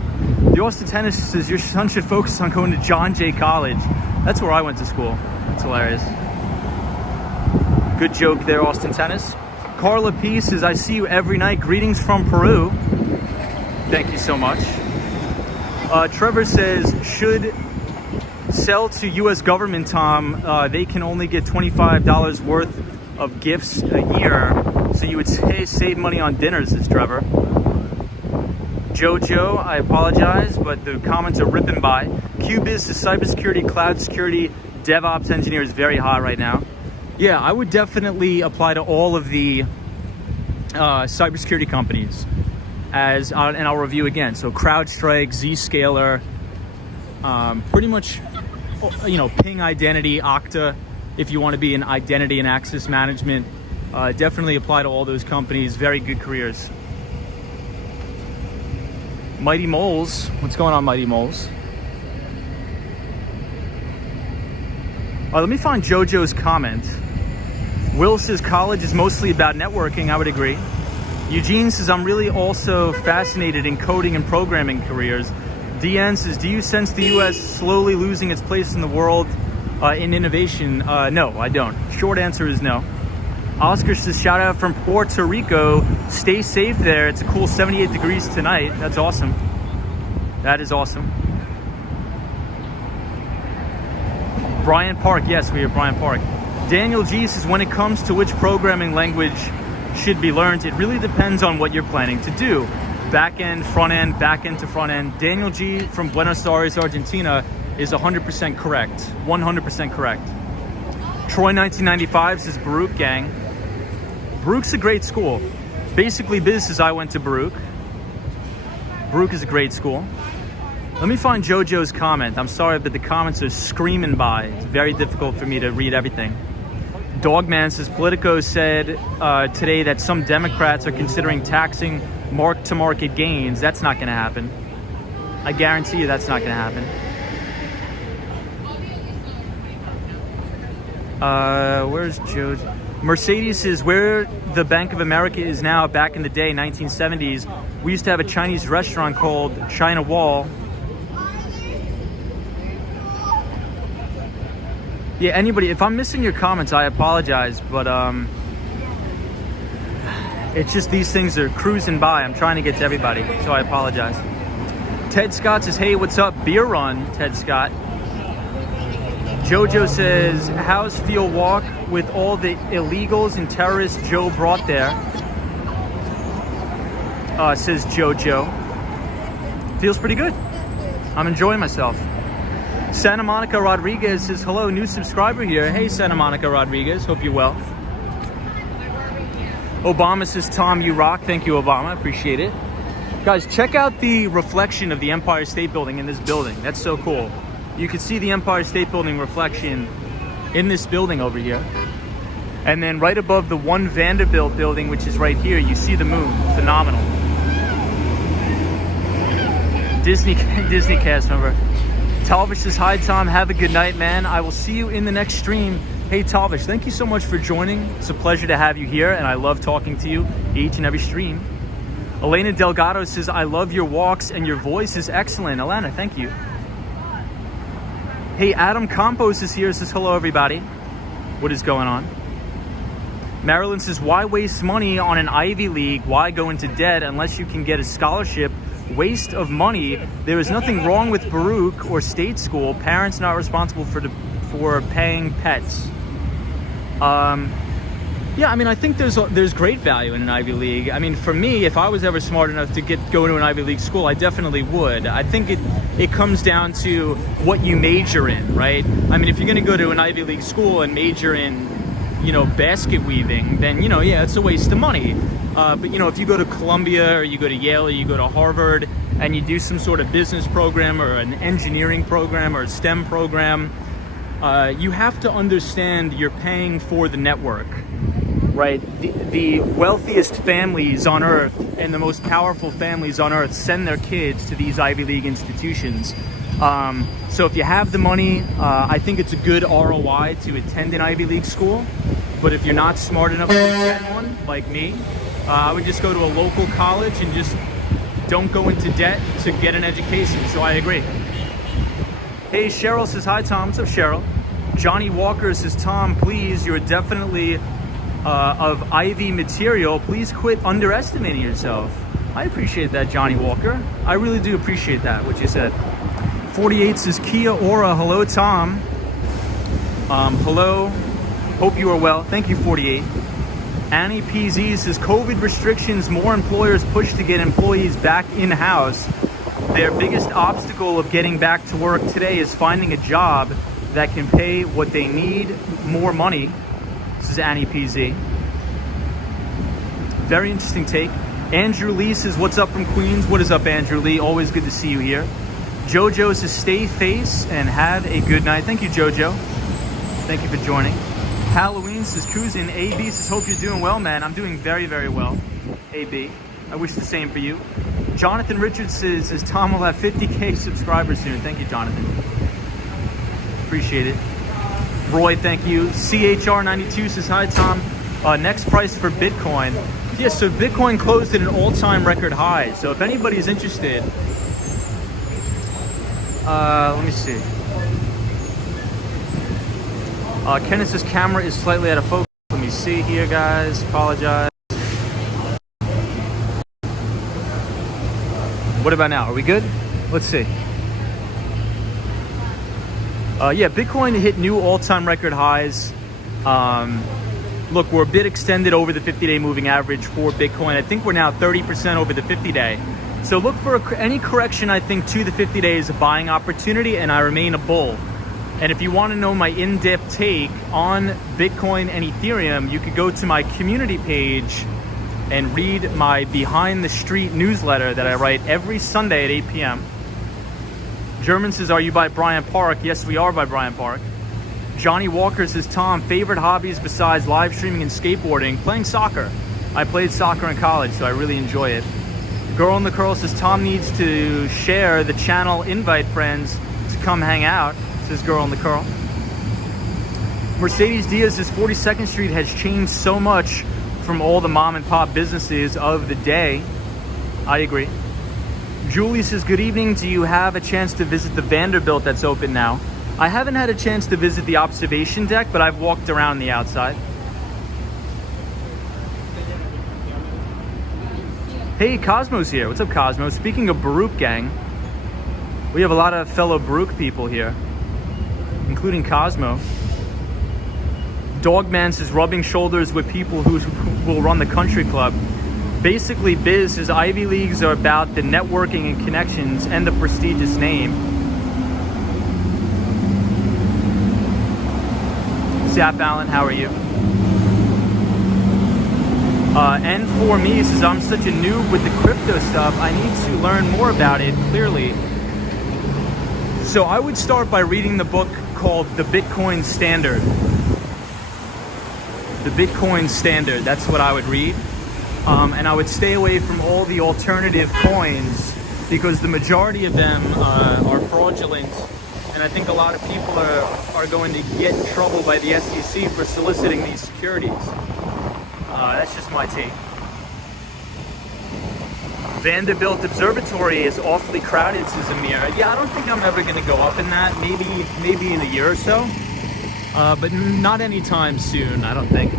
The Austin Tennis says, your son should focus on going to John Jay College. That's where I went to school. That's hilarious. Good joke there, Austin Tennis. Carla P says, I see you every night. Greetings from Peru. Thank you so much. Trevor says, should sell to U.S. government, Tom. They can only get $25 worth of gifts a year. So you would save money on dinners, says Trevor. Jojo, I apologize, but the comments are ripping by. QBiz is cybersecurity, cloud security, DevOps engineer is very hot right now. Yeah, I would definitely apply to all of the cybersecurity companies, and I'll review again. So CrowdStrike, Zscaler, pretty much, you know, Ping Identity, Okta, if you want to be in identity and access management. Definitely apply to all those companies. Very good careers. Mighty Moles, what's going on, Mighty Moles? Let me find Jojo's comment. Will says college is mostly about networking. I would agree. Eugene says, I'm really also fascinated in coding and programming careers. DN says, do you sense the US slowly losing its place in the world in innovation? No, I don't. Short answer is no. Oscar says, shout out from Puerto Rico. Stay safe there. It's a cool 78 degrees tonight. That's awesome. That is awesome. Bryant Park. Yes, we have Bryant Park. Daniel G says, when it comes to which programming language should be learned, it really depends on what you're planning to do. Back end, front end, back end to front end. Daniel G from Buenos Aires, Argentina is 100% correct. 100% correct. Troy 1995 says, Baruch gang. Baruch's a great school. Basically, business, I went to Baruch. Baruch is a great school. Let me find Jojo's comment. I'm sorry, but the comments are screaming by. It's very difficult for me to read everything. Dogman says, Politico said today that some Democrats are considering taxing mark-to-market gains. That's not going to happen. I guarantee you that's not going to happen. Where's Jojo? Mercedes is where the Bank of America is now. Back in the day, 1970s, we used to have a Chinese restaurant called China Wall. Yeah, anybody, if I'm missing your comments, I apologize, but it's just these things are cruising by. I'm trying to get to everybody, so I apologize. Ted Scott says, hey, what's up? Beer run, Ted Scott. Jojo says, how's Field Walk with all the illegals and terrorists Joe brought there? Says Jojo. Feels pretty good. I'm enjoying myself. Santa Monica Rodriguez says, hello, new subscriber here. Hey, Santa Monica Rodriguez, hope you're well. Obama says, Tom, you rock. Thank you, Obama. Appreciate it. Guys, check out the reflection of the Empire State Building in this building. That's so cool. You can see the Empire State Building reflection in this building over here. And then right above the One Vanderbilt building, which is right here, you see the moon. Phenomenal. Disney cast member. Talvish says, hi Tom, have a good night, man. I will see you in the next stream. Hey Talvish, thank you so much for joining. It's a pleasure to have you here, and I love talking to you each and every stream. Elena Delgado says, I love your walks and your voice is excellent. Elena, thank you. Hey, Adam Campos is here, says, hello everybody. What is going on? Marilyn says, why waste money on an Ivy League? Why go into debt unless you can get a scholarship? Waste of money. There is nothing wrong with Baruch or state school. Parents not responsible for paying pets. Yeah, I mean, I think there's great value in an Ivy League. I mean, for me, if I was ever smart enough to go to an Ivy League school, I definitely would. I think it comes down to what you major in, right? I mean, if you're going to go to an Ivy League school and major in, basket weaving, then, yeah, it's a waste of money. But, if you go to Columbia or you go to Yale or you go to Harvard and you do some sort of business program or an engineering program or a STEM program, you have to understand you're paying for the network, right? The wealthiest families on earth and the most powerful families on earth send their kids to these Ivy League institutions. So if you have the money, I think it's a good ROI to attend an Ivy League school. But if you're not smart enough to attend one, like me, I would just go to a local college and just don't go into debt to get an education. So I agree. Hey, Cheryl says, hi Tom. What's up, Cheryl? Johnny Walker says, Tom, please, you're definitely of Ivy material. Please quit underestimating yourself. I appreciate that, Johnny Walker. I really do appreciate that, what you said. 48 says, Kia Ora, hello Tom. Hello, hope you are well. Thank you, 48. Annie PZ says, COVID restrictions, more employers push to get employees back in-house. Their biggest obstacle of getting back to work today is finding a job that can pay what they need, more money. This is Annie PZ. Very interesting take. Andrew Lee says, what's up from Queens? What is up, Andrew Lee? Always good to see you here. Jojo says, stay face and have a good night. Thank you, Jojo. Thank you for joining. Halloween says, cruising. AB says, hope you're doing well, man. I'm doing very, very well. AB, I wish the same for you. Jonathan Richards says, Tom will have 50K subscribers soon. Thank you, Jonathan. Appreciate it. Roy, thank you. CHR92 says, hi, Tom. Next price for Bitcoin. Yeah, so Bitcoin closed at an all-time record high. So if anybody's interested, let me see. Kenneth's camera is slightly out of focus. Let me see here, guys. Apologize. What about now? Are we good? Let's see. Yeah, Bitcoin hit new all-time record highs. Look, we're a bit extended over the 50-day moving average for Bitcoin. I think we're now 30% over the 50-day. So look for any correction, I think, to the 50-day is a buying opportunity, and I remain a bull. And if you want to know my in-depth take on Bitcoin and Ethereum, you could go to my community page and read my Behind the Street newsletter that I write every Sunday at 8 p.m. German says, are you by Bryant Park? Yes, we are by Bryant Park. Johnny Walker says, Tom, favorite hobbies besides live streaming and skateboarding? Playing soccer. I played soccer in college, so I really enjoy it. Girl in the Curl says, Tom needs to share the channel, invite friends to come hang out. Says Girl in the Curl. Mercedes Diaz says, 42nd Street has changed so much from all the mom and pop businesses of the day. I agree. Julie says, good evening. Do you have a chance to visit the Vanderbilt that's open now? I haven't had a chance to visit the observation deck, but I've walked around the outside. Hey, Cosmo's here. What's up, Cosmo? Speaking of Baruch gang, we have a lot of fellow Baruch people here, including Cosmo. Dogman says, rubbing shoulders with people who will run the country club. Basically, Biz says, Ivy Leagues are about the networking and connections and the prestigious name. Zap Allen, how are you? And for me, says, I'm such a noob with the crypto stuff. I need to learn more about it, clearly. So I would start by reading the book called the Bitcoin Standard. The Bitcoin Standard, that's what I would read. And I would stay away from all the alternative coins because the majority of them are fraudulent. And I think a lot of people are going to get in trouble by the SEC for soliciting these securities. That's just my take. Vanderbilt Observatory is awfully crowded, says Amir. Yeah, I don't think I'm ever going to go up in that. Maybe in a year or so. But not anytime soon, I don't think.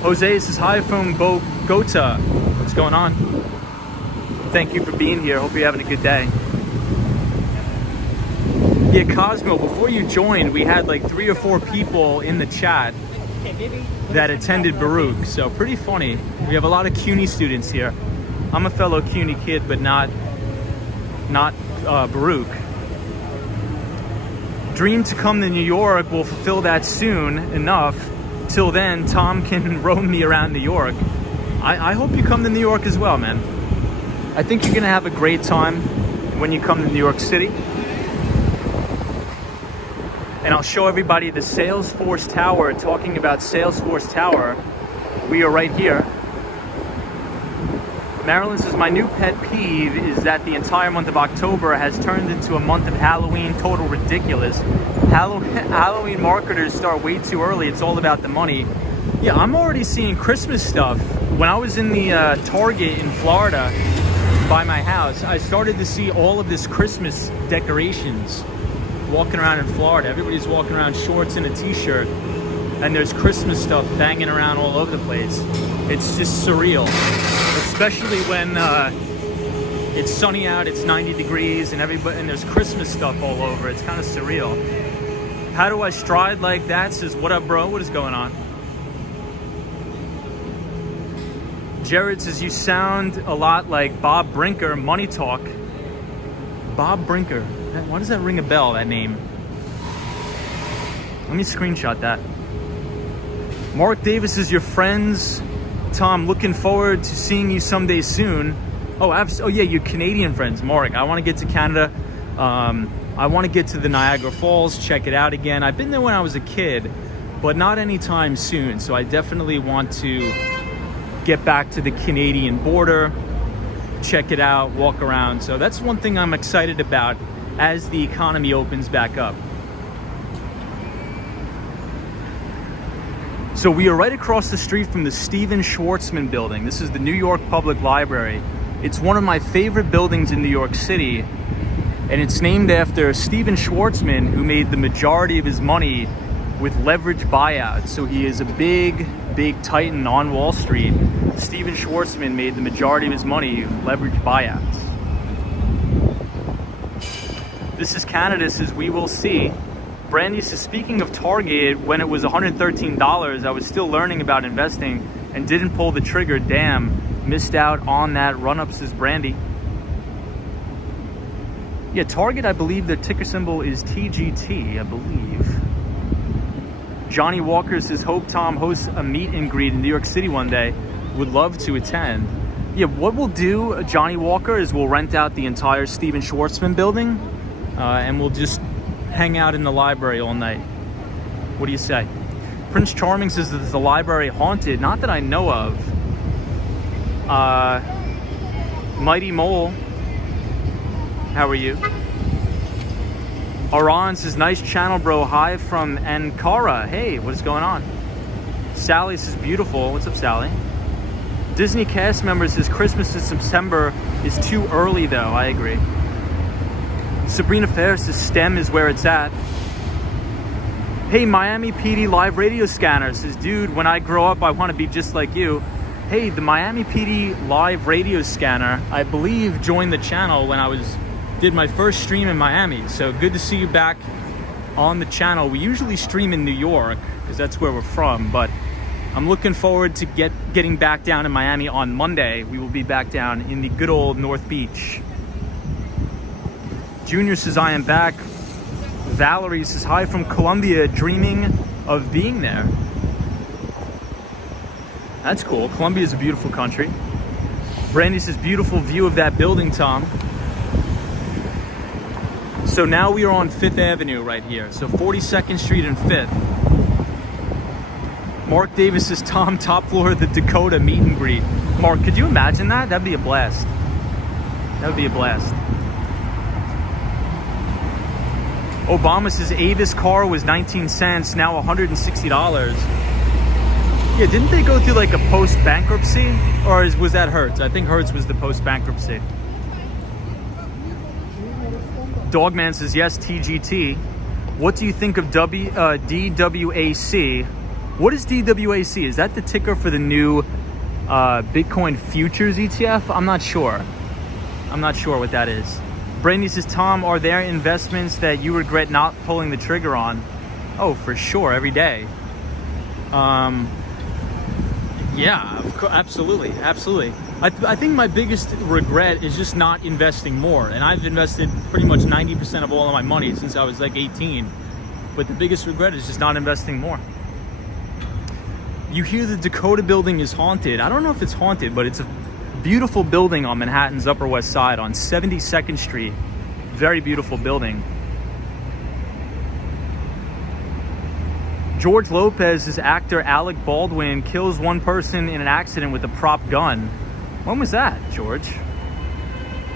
Jose says hi from Bogota. What's going on? Thank you for being here. Hope you're having a good day. Yeah, Cosmo, before you joined, we had like 3 or 4 people in the chat that attended Baruch. So pretty funny. We have a lot of CUNY students here. I'm a fellow CUNY kid, but not Baruch. Dream to come to New York. We'll fulfill that soon enough. Till then, Tom can roam me around New York. I hope you come to New York as well, man. I think you're gonna have a great time when you come to New York City. And I'll show everybody the Salesforce Tower. Talking about Salesforce Tower, we are right here. Marilyn says, my new pet peeve is that the entire month of October has turned into a month of Halloween. Total ridiculous. Halloween marketers start way too early. It's all about the money. Yeah, I'm already seeing Christmas stuff. When I was in the Target in Florida by my house, I started to see all of this Christmas decorations walking around in Florida. Everybody's walking around shorts and a t-shirt, and there's Christmas stuff banging around all over the place. It's just surreal, especially when it's sunny out, it's 90 degrees, and there's Christmas stuff all over. It's kind of surreal. How do I stride like that? Says, what up, bro? What is going on? Jared says, you sound a lot like Bob Brinker, Money Talk. Bob Brinker. Why does that ring a bell, that name? Let me screenshot that. Mark Davis is your friends. Tom, looking forward to seeing you someday soon. Oh, yeah, you Canadian friends. Mark, I want to get to Canada. I want to get to the Niagara Falls, check it out again. I've been there when I was a kid, but not anytime soon. So I definitely want to get back to the Canadian border, check it out, walk around. So that's one thing I'm excited about as the economy opens back up. So we are right across the street from the Stephen Schwarzman building. This is the New York Public Library. It's one of my favorite buildings in New York City, and it's named after Stephen Schwarzman, who made the majority of his money with leverage buyouts. So he is a big titan on Wall Street. Stephen Schwarzman made the majority of his money with leverage buyouts. This is Canada, says we will see. Brandy says, speaking of Target, when it was $113, I was still learning about investing and didn't pull the trigger. Damn, missed out on that run-up, says Brandy. Yeah, Target, I believe the ticker symbol is TGT, I believe. Johnny Walker says, hope Tom hosts a meet and greet in New York City one day. Would love to attend. Yeah, what we'll do, Johnny Walker, is we'll rent out the entire Stephen Schwarzman building and we'll just hang out in the library all night. What do you say? Prince Charming says that the library haunted. Not that I know of. Mighty Mole, how are you? Aran says, nice channel, bro. Hi from Ankara. Hey, what is going on? Sally says, beautiful. What's up, Sally? Disney cast member says, Christmas in September is too early, though. I agree. Sabrina Ferris says, STEM is where it's at. Hey, Miami PD live radio scanner says, dude, when I grow up, I want to be just like you. Hey, the Miami PD live radio scanner, I believe, joined the channel when I did my first stream in Miami. So good to see you back on the channel. We usually stream in New York because that's where we're from, but I'm looking forward to getting back down in Miami on Monday. We will be back down in the good old North Beach. Junior says, I am back. Valerie says, hi from Colombia, dreaming of being there. That's cool. Colombia is a beautiful country. Brandy says, beautiful view of that building, Tom. So now we are on 5th Avenue right here. So 42nd Street and 5th. Mark Davis says, Tom, top floor of the Dakota meet and greet. Mark, could you imagine that? That'd be a blast. That would be a blast. Obama says Avis car was 19 cents, now $160. Yeah, didn't they go through like a post-bankruptcy? Or was that Hertz? I think Hertz was the post-bankruptcy. Dogman says, yes, TGT. What do you think of DWAC? What is DWAC? Is that the ticker for the new Bitcoin futures ETF? I'm not sure. I'm not sure what that is. Brandy says, Tom, are there investments that you regret not pulling the trigger on? Oh, for sure, every day. Yeah, of course, absolutely. I think my biggest regret is just not investing more. And I've invested pretty much 90% of all of my money since I was like 18. But the biggest regret is just not investing more. You hear the Dakota building is haunted. I don't know if it's haunted, but it's a beautiful building on Manhattan's Upper West Side on 72nd Street. Very beautiful building. George Lopez's actor Alec Baldwin kills one person in an accident with a prop gun. When was that, George?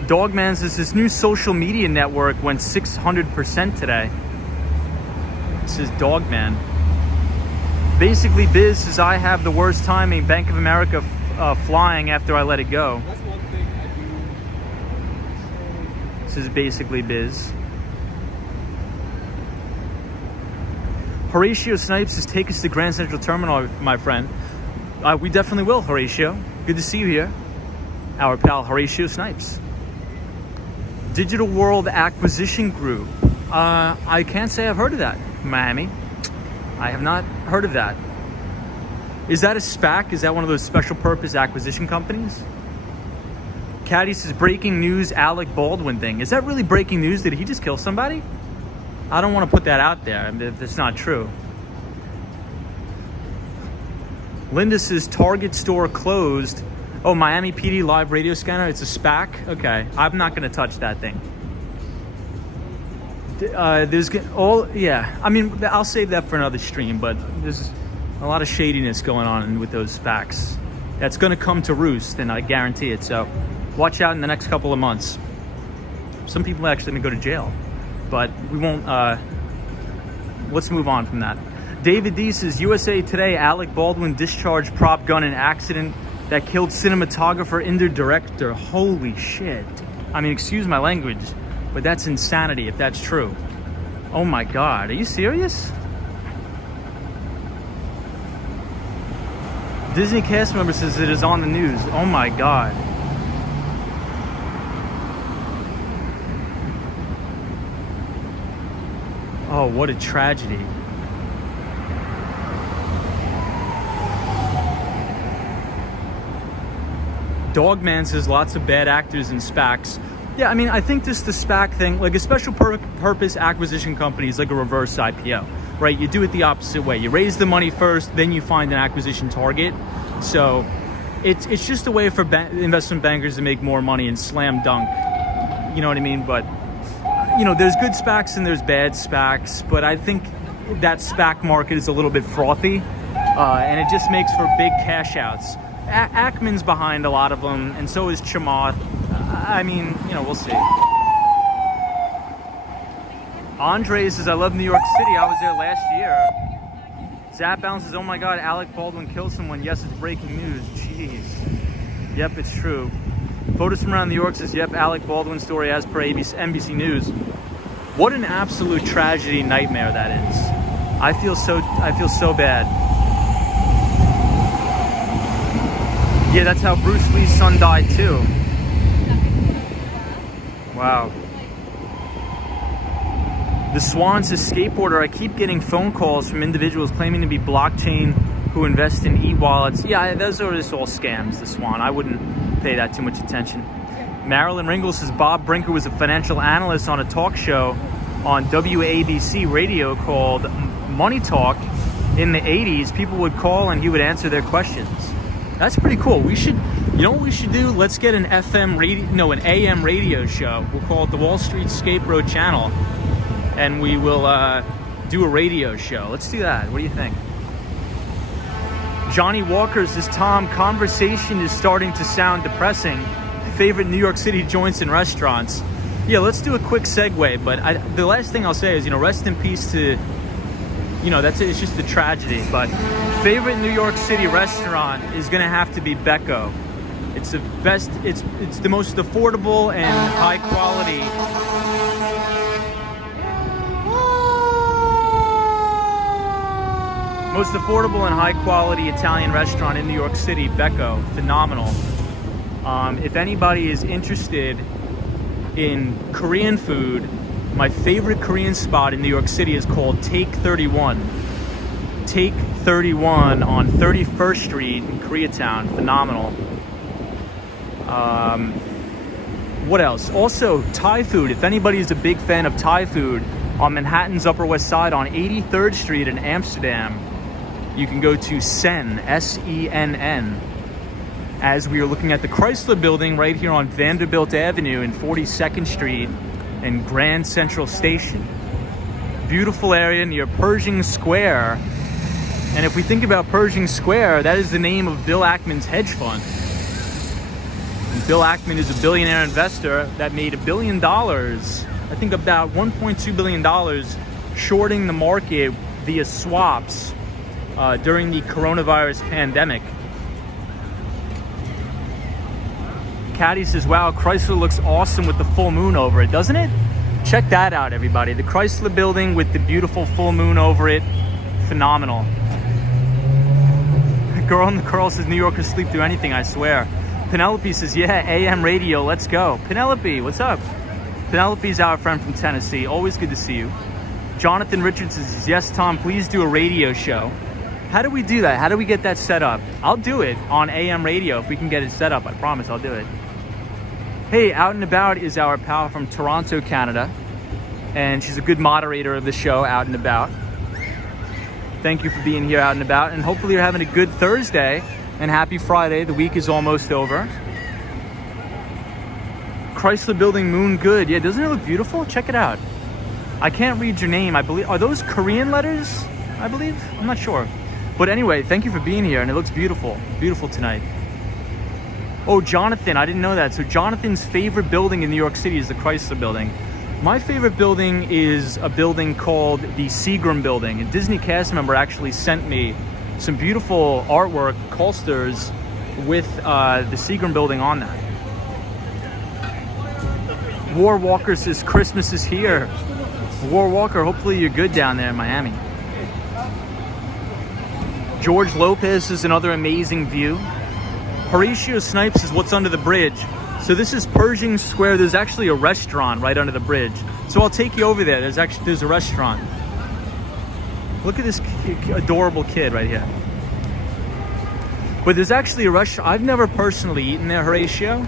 Dogman says his new social media network went 600% today. This is Dogman. Basically, Biz says I have the worst timing. Bank of America flying after I let it go. That's one thing I do. This is basically Biz. Horatio Snipes says, take us to Grand Central Terminal, my friend. We definitely will, Horatio. Good to see you here. Our pal Horatio Snipes. Digital World Acquisition Group. I can't say I've heard of that, Miami. I have not heard of that. Is that a SPAC? Is that one of those special purpose acquisition companies? Caddy says, breaking news, Alec Baldwin thing. Is that really breaking news? Did he just kill somebody? I don't want to put that out there if it's not true. Linda says, Target store closed. Oh, Miami PD live radio scanner. It's a SPAC? Okay, I'm not going to touch that thing. There's all, yeah. I mean, I'll save that for another stream, but there's a lot of shadiness going on with those SPACs. That's going to come to roost, and I guarantee it. So watch out in the next couple of months. Some people are actually going to go to jail, but we won't. Let's move on from that. David D says, USA Today, Alec Baldwin discharged prop gun in accident that killed cinematographer and director. Holy shit. I mean, excuse my language, but that's insanity if that's true. Oh my God, are you serious? Disney cast member says it is on the news. Oh my God. Oh, what a tragedy. Dogman says lots of bad actors in SPACs. Yeah, I mean, I think just the SPAC thing, like a special purpose acquisition company is like a reverse IPO, right? You do it the opposite way. You raise the money first, then you find an acquisition target. So it's just a way for investment bankers to make more money and slam dunk. You know what I mean? But, you know, there's good SPACs and there's bad SPACs, but I think that SPAC market is a little bit frothy, and it just makes for big cash outs. Ackman's behind a lot of them, and so is Chamath. I mean, you know, we'll see. Andre says, I love New York City. I was there last year. Zap Bounce says, oh my God, Alec Baldwin killed someone. Yes, it's breaking news. Jeez. Yep, it's true. Photos from around New York says, yep, Alec Baldwin story as per NBC News. What an absolute tragedy nightmare that is. I feel so bad. Yeah, that's how Bruce Lee's son died too. Wow. The Swan says, skateboarder, I keep getting phone calls from individuals claiming to be blockchain who invest in e-wallets. Yeah, those are just all scams, the Swan. I wouldn't pay that too much attention. Marilyn Ringel says, Bob Brinker was a financial analyst on a talk show on WABC radio called Money Talk in the 80s. People would call and he would answer their questions. That's pretty cool. We should, you know what we should do? Let's get an FM radio, no, an AM radio show. We'll call it the Wall Street Escape Road Channel, and we will do a radio show. Let's do that. What do you think? Johnny Walker says, Tom, conversation is starting to sound depressing. Favorite New York City joints and restaurants. Yeah, let's do a quick segue, but the last thing I'll say is, rest in peace to, it's just a tragedy, but favorite New York City restaurant is gonna have to be Becco. It's the best, it's the most affordable and high quality. Most affordable and high quality Italian restaurant in New York City, Becco. Phenomenal. If anybody is interested in Korean food, my favorite Korean spot in New York City is called Take 31. Take 31 on 31st Street in Koreatown. Phenomenal. What else? Also, Thai food. If anybody is a big fan of Thai food, on Manhattan's Upper West Side on 83rd Street in Amsterdam, you can go to Sen, S-E-N-N. As we are looking at the Chrysler Building right here on Vanderbilt Avenue in 42nd Street and Grand Central Station. Beautiful area near Pershing Square. And if we think about Pershing Square, that is the name of Bill Ackman's hedge fund. And Bill Ackman is a billionaire investor that made $1 billion, I think about $1.2 billion, shorting the market via swaps during the coronavirus pandemic. Caddy says, wow, Chrysler looks awesome with the full moon over it, doesn't it? Check that out, everybody. The Chrysler Building with the beautiful full moon over it. Phenomenal. Girl in the curl says, New Yorkers sleep through anything, I swear. Penelope says, yeah, AM radio, let's go. Penelope, what's up? Penelope's our friend from Tennessee. Always good to see you. Jonathan Richards says, yes, Tom, please do a radio show. How do we do that? How do we get that set up? I'll do it on AM radio if we can get it set up. I promise I'll do it. Hey, Out and About is our pal from Toronto, Canada. And she's a good moderator of the show, Out and About. Thank you for being here, Out and About. And hopefully you're having a good Thursday and happy Friday. The week is almost over. Chrysler Building moon good. Yeah, doesn't it look beautiful? Check it out. I can't read your name. I believe, are those Korean letters? I believe? I'm not sure. But anyway, thank you for being here, and it looks beautiful. Beautiful tonight. Oh, Jonathan, I didn't know that. So Jonathan's favorite building in New York City is the Chrysler Building. My favorite building is a building called the Seagram Building. A Disney cast member actually sent me some beautiful artwork, coasters, with the Seagram Building on that. War Walker says Christmas is here. War Walker, hopefully you're good down there in Miami. George Lopez is another amazing view. Horatio Snipes is what's under the bridge. So this is Pershing Square. There's actually a restaurant right under the bridge. So I'll take you over there. There's a restaurant. Look at this adorable kid right here. But there's actually a restaurant. I've never personally eaten there, Horatio.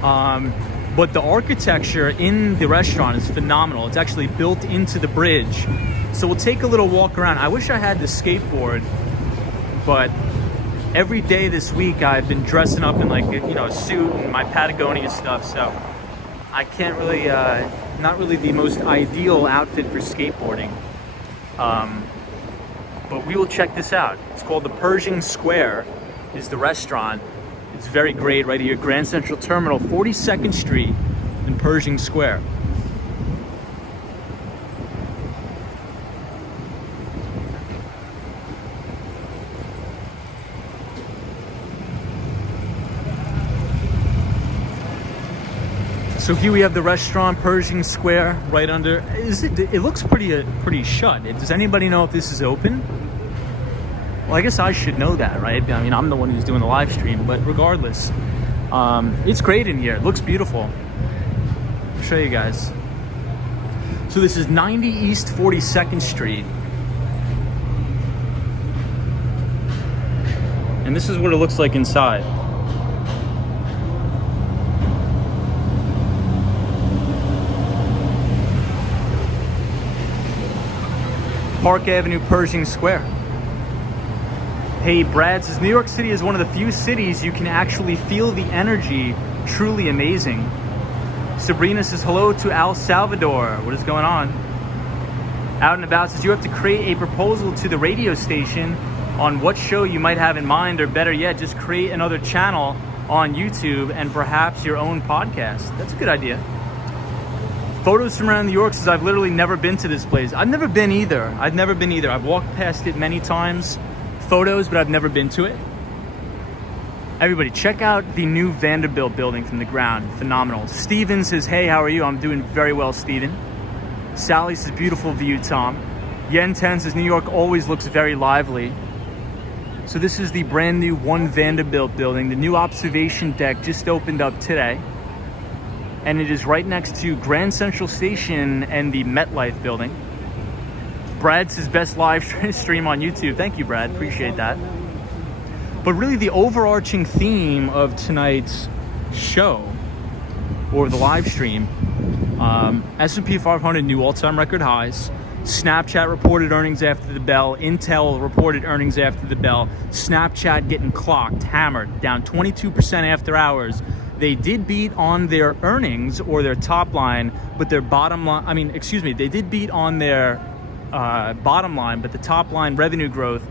But the architecture in the restaurant is phenomenal. It's actually built into the bridge. So we'll take a little walk around. I wish I had the skateboard, but every day this week I've been dressing up in a suit and my Patagonia stuff, so I can't really, not really the most ideal outfit for skateboarding. But we will check this out. It's called the Pershing Square, is the restaurant. It's very great right here, Grand Central Terminal, 42nd Street in Pershing Square. So here we have the restaurant, Pershing Square, right under. It looks pretty shut. Does anybody know if this is open? Well, I guess I should know that, right? I mean, I'm the one who's doing the live stream, but regardless, it's great in here. It looks beautiful. I'll show you guys. So this is 90 East 42nd Street. And this is what it looks like inside. Park Avenue, Pershing Square. Hey, Brad says, New York City is one of the few cities you can actually feel the energy. Truly amazing. Sabrina says, hello to El Salvador. What is going on? Out and About says, you have to create a proposal to the radio station on what show you might have in mind, or better yet, just create another channel on YouTube and perhaps your own podcast. That's a good idea. Photos from around New York says, I've literally never been to this place. I've never been either. I've walked past it many times. Photos, but I've never been to it. Everybody, check out the new Vanderbilt building from the ground. Phenomenal. Steven says, hey, how are you? I'm doing very well, Steven. Sally says, beautiful view, Tom. Yen 10 says, New York always looks very lively. So this is the brand new One Vanderbilt building. The new observation deck just opened up today. And it is right next to Grand Central Station and the MetLife building. Brad says, best live stream on YouTube. Thank you, Brad. Appreciate that. But really the overarching theme of tonight's show, or the live stream, S&P 500 new all-time record highs. Snapchat reported earnings after the bell. Intel reported earnings after the bell. Snapchat getting clocked, hammered, down 22% after hours. They did beat on their earnings or their top line, but their bottom line, they did beat on their bottom line, but the top line revenue growth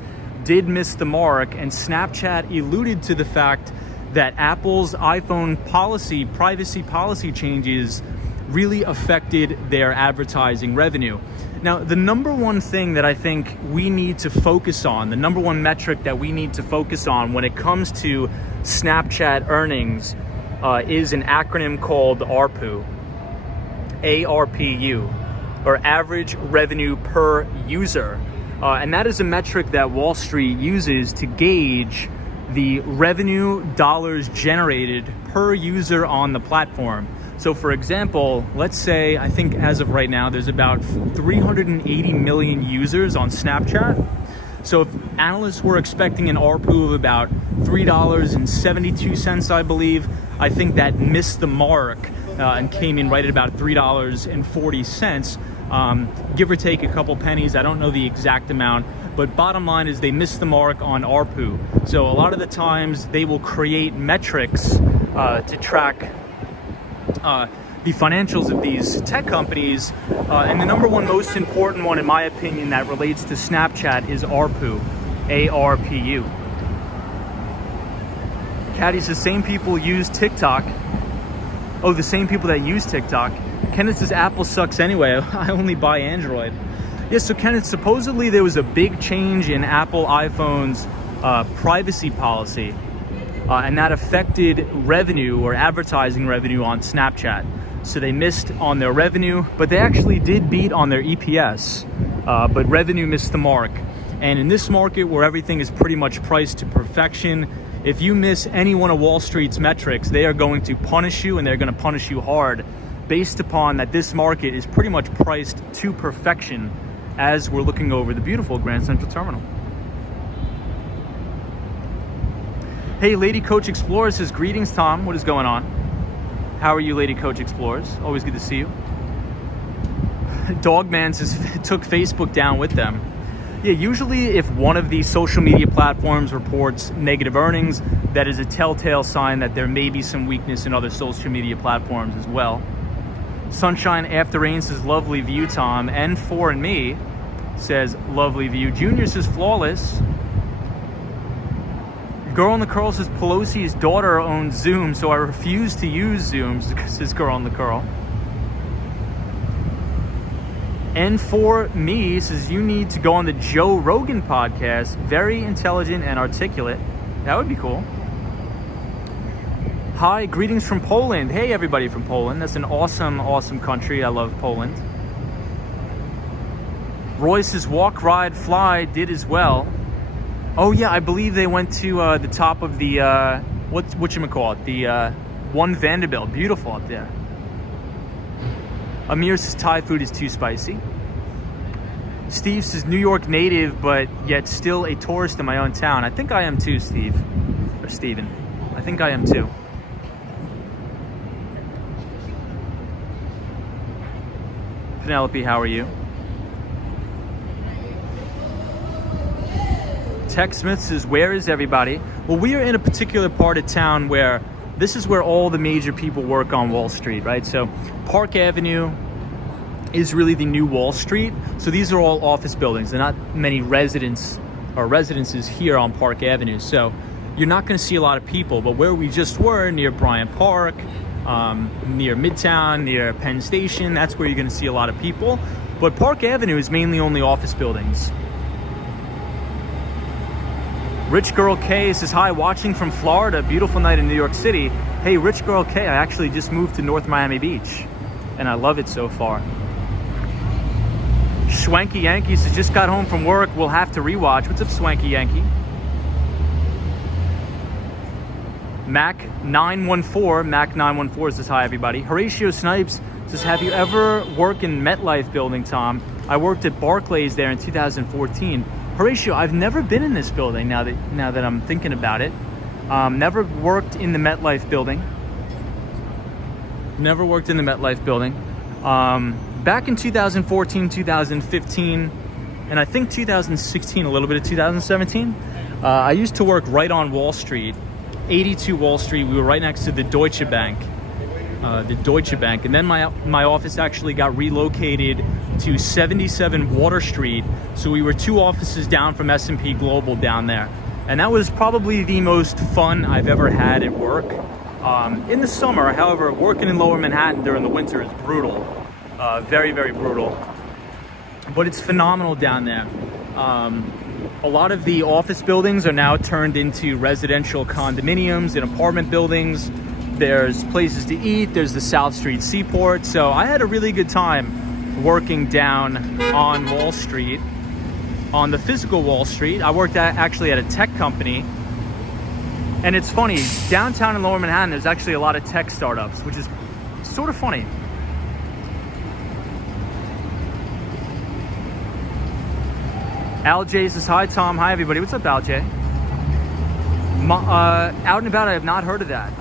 did miss the mark. And Snapchat alluded to the fact that Apple's iPhone policy, privacy policy changes really affected their advertising revenue. Now, the number one thing that I think we need to focus on, the number one metric that we need to focus on when it comes to Snapchat earnings is an acronym called ARPU, ARPU, or average revenue per user. And that is a metric that Wall Street uses to gauge the revenue dollars generated per user on the platform. So for example, let's say, I think as of right now, there's about 380 million users on Snapchat. So if analysts were expecting an ARPU of about $3.72, I believe, I think that missed the mark and came in right at about $3.40, give or take a couple pennies. I don't know the exact amount, but bottom line is they missed the mark on ARPU. So a lot of the times they will create metrics to track the financials of these tech companies, and the number one most important one, in my opinion, that relates to Snapchat is ARPU, ARPU. Caddy says, same people use TikTok. Oh, the same people that use TikTok. Kenneth says, Apple sucks anyway. I only buy Android. Yes, so Kenneth, supposedly there was a big change in Apple iPhone's privacy policy. And that affected revenue or advertising revenue on Snapchat. So they missed on their revenue, but they actually did beat on their EPS, but revenue missed the mark. And in this market where everything is pretty much priced to perfection, if you miss any one of Wall Street's metrics, they are going to punish you, and they're going to punish you hard based upon that this market is pretty much priced to perfection as we're looking over the beautiful Grand Central Terminal. Hey, Lady Coach Explorer says, greetings, Tom. What is going on? How are you, Lady Coach Explorers? Always good to see you. Dogman says, took Facebook down with them. Yeah, usually if one of these social media platforms reports negative earnings, that is a telltale sign that there may be some weakness in other social media platforms as well. Sunshine After Rain says, lovely view, Tom. N4 and me says, lovely view. Junior says, flawless. Girl in the Curl says, Pelosi's daughter owns Zoom, so I refuse to use Zoom, says Girl in the Curl. N4 me says, you need to go on the Joe Rogan podcast. Very intelligent and articulate. That would be cool. Hi, greetings from Poland. Hey, everybody from Poland. That's an awesome, awesome country. I love Poland. Roy says, walk, ride, fly did as well. Oh yeah, I believe they went to the top of the whatchamacallit, the One Vanderbilt. Beautiful up there. Amir says Thai food is too spicy. Steve says New York native, but yet still a tourist in my own town. I think I am too, Steve. Or Steven. I think I am too. Penelope, how are you? Text Smith says, where is everybody? Well, we are in a particular part of town where this is where all the major people work on Wall Street, right? So Park Avenue is really the new Wall Street. So these are all office buildings. There are not many residences here on Park Avenue. So you're not going to see a lot of people. But where we just were, near Bryant Park, near Midtown, near Penn Station, that's where you're going to see a lot of people. But Park Avenue is mainly only office buildings. Rich Girl K says, hi, watching from Florida, beautiful night in New York City. Hey, Rich Girl K, I actually just moved to North Miami Beach, and I love it so far. Swanky Yankee says, just got home from work, we'll have to rewatch. What's up, Swanky Yankee? Mac914 says, hi, everybody. Horatio Snipes says, have you ever worked in MetLife building, Tom? I worked at Barclays there in 2014. Horatio, I've never been in this building now that I'm thinking about it. Never worked in the MetLife building. Never worked in the MetLife building. Back in 2014, 2015, and I think 2016, a little bit of 2017, I used to work right on Wall Street, 82 Wall Street. We were right next to the Deutsche Bank. And then my office actually got relocated to 77 Water Street, so we were 2 offices down from S&P Global down there, and that was probably the most fun I've ever had at work. In the summer, however, working in Lower Manhattan during the winter is brutal, very, very brutal, but it's phenomenal down there. A lot of the office buildings are now turned into residential condominiums and apartment buildings. There's places to eat, there's the South Street Seaport. So I had a really good time working down on Wall Street, on the physical Wall Street. I worked actually at a tech company. And it's funny, downtown in Lower Manhattan, there's actually a lot of tech startups, which is sort of funny. Al J says, hi, Tom. Hi, everybody. What's up, Al J? Out and About, I have not heard of that.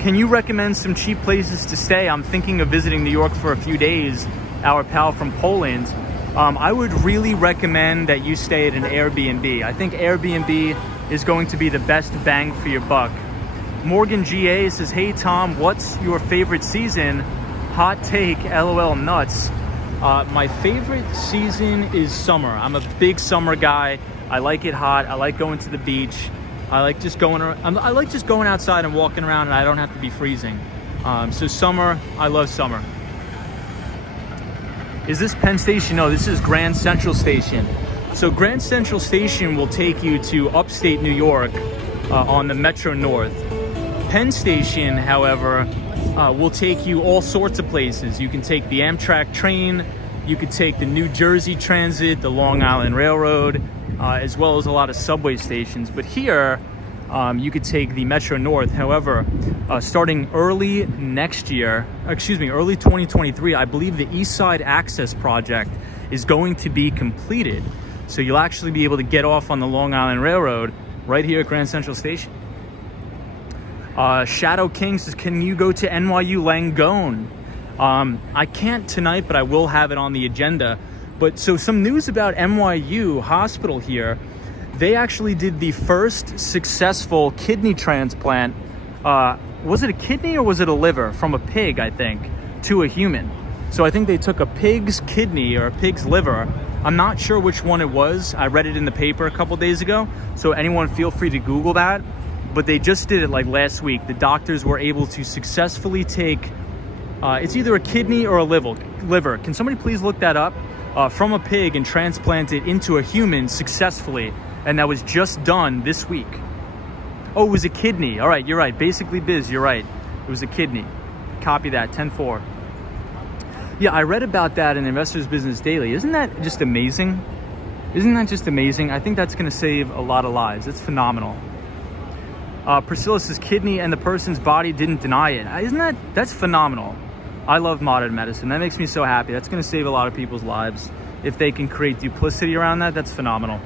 Can you recommend some cheap places to stay? I'm thinking of visiting New York for a few days. Our pal from Poland. I would really recommend that you stay at an Airbnb. I think Airbnb is going to be the best bang for your buck. Morgan GA says, hey, Tom, what's your favorite season? Hot take, LOL nuts. My favorite season is summer. I'm a big summer guy. I like it hot. I like going to the beach. I like just going around. I like just going outside and walking around, and I don't have to be freezing. So summer, I love summer. Is this Penn Station? No, this is Grand Central Station. So Grand Central Station will take you to upstate New York on the Metro North. Penn Station, however, will take you all sorts of places. You can take the Amtrak train, you could take the New Jersey Transit, the Long Island Railroad, as well as a lot of subway stations. But here, you could take the Metro North. However, starting early next year, early 2023, I believe the East Side Access Project is going to be completed. So you'll actually be able to get off on the Long Island Railroad right here at Grand Central Station. Shadow King says, can you go to NYU Langone? I can't tonight, but I will have it on the agenda. But so some news about NYU Hospital here. They actually did the first successful kidney transplant. Was it a kidney or was it a liver? From a pig, I think, to a human. So I think they took a pig's kidney or a pig's liver. I'm not sure which one it was. I read it in the paper a couple days ago. So anyone feel free to Google that. But they just did it like last week. The doctors were able to successfully take, it's either a kidney or a liver. Can somebody please look that up? From a pig and transplant it into a human successfully. And that was just done this week. Oh, it was a kidney. All right, you're right. Basically Biz, you're right. It was a kidney. Copy that, 10-4. Yeah, I read about that in Investors Business Daily. Isn't that just amazing? I think that's going to save a lot of lives. It's phenomenal. Priscilla says kidney and the person's body didn't deny it. That's phenomenal. I love modern medicine. That makes me so happy. That's going to save a lot of people's lives. If they can create duplicity around that, that's phenomenal.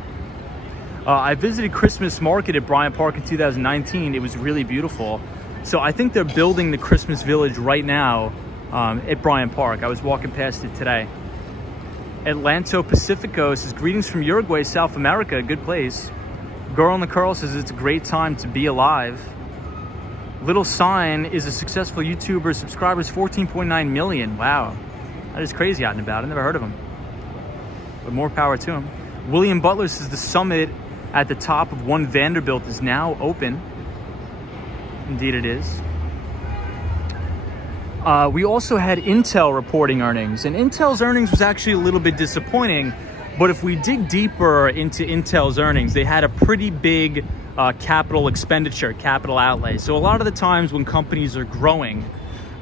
I visited Christmas market at Bryant Park in 2019. It was really beautiful. So I think they're building the Christmas village right now at Bryant Park. I was walking past it today. Atlanto Pacifico says, greetings from Uruguay, South America. Good place. Girl in the Curl says, it's a great time to be alive. Little Sign is a successful YouTuber. Subscribers 14.9 million. Wow. That is crazy out and about. I never heard of him. But more power to him. William Butler says, the summit at the top of One Vanderbilt is now open. Indeed it is. We also had Intel reporting earnings, and Intel's earnings was actually a little bit disappointing, but if we dig deeper into Intel's earnings, they had a pretty big capital expenditure, capital outlay. So a lot of the times when companies are growing,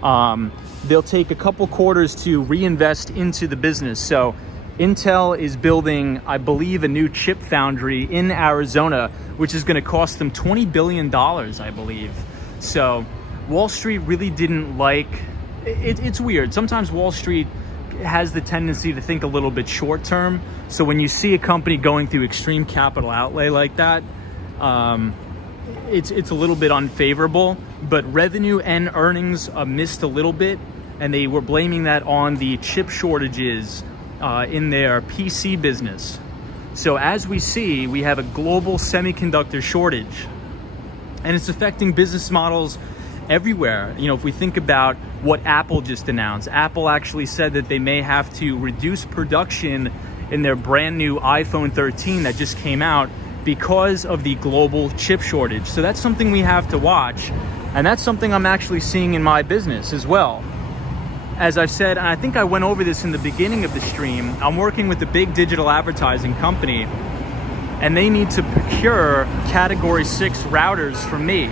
they'll take a couple quarters to reinvest into the business. So Intel is building, I believe, a new chip foundry in Arizona, which is going to cost them $20 billion, I believe. So Wall Street really didn't like it. It's weird. Sometimes Wall Street has the tendency to think a little bit short term. So when you see a company going through extreme capital outlay like that, it's a little bit unfavorable. But revenue and earnings missed a little bit, and they were blaming that on the chip shortages in their PC business. So as we see, we have a global semiconductor shortage, and it's affecting business models everywhere. You know, if we think about what Apple just announced, Apple actually said that they may have to reduce production in their brand new iPhone 13 that just came out because of the global chip shortage. So that's something we have to watch, and that's something I'm actually seeing in my business as well. As I've said, and I think I went over this in the beginning of the stream, I'm working with a big digital advertising company, and they need to procure Category 6 routers from me.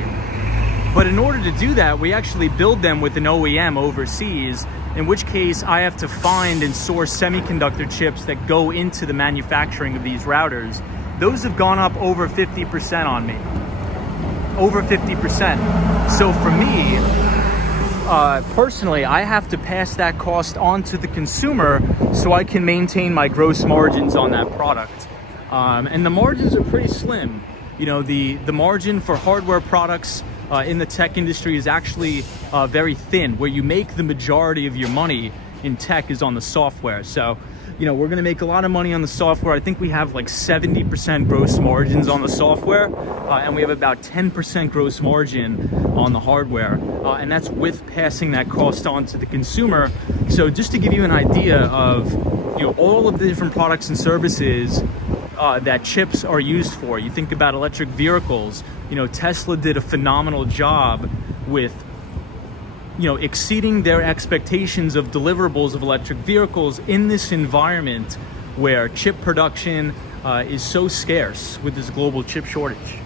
But in order to do that, we actually build them with an OEM overseas, in which case I have to find and source semiconductor chips that go into the manufacturing of these routers. Those have gone up over 50% on me. Over 50%. So for me, personally, I have to pass that cost on to the consumer so I can maintain my gross margins on that product. And the margins are pretty slim. You know, the margin for hardware products in the tech industry is actually very thin. Where you make the majority of your money in tech is on the software. So, you know, we're gonna make a lot of money on the software. I think we have like 70% gross margins on the software, and we have about 10% gross margin on the hardware. And that's with passing that cost on to the consumer. So just to give you an idea of, you know, all of the different products and services that chips are used for. You think about electric vehicles. You know, Tesla did a phenomenal job with, you know, exceeding their expectations of deliverables of electric vehicles in this environment where chip production is so scarce with this global chip shortage.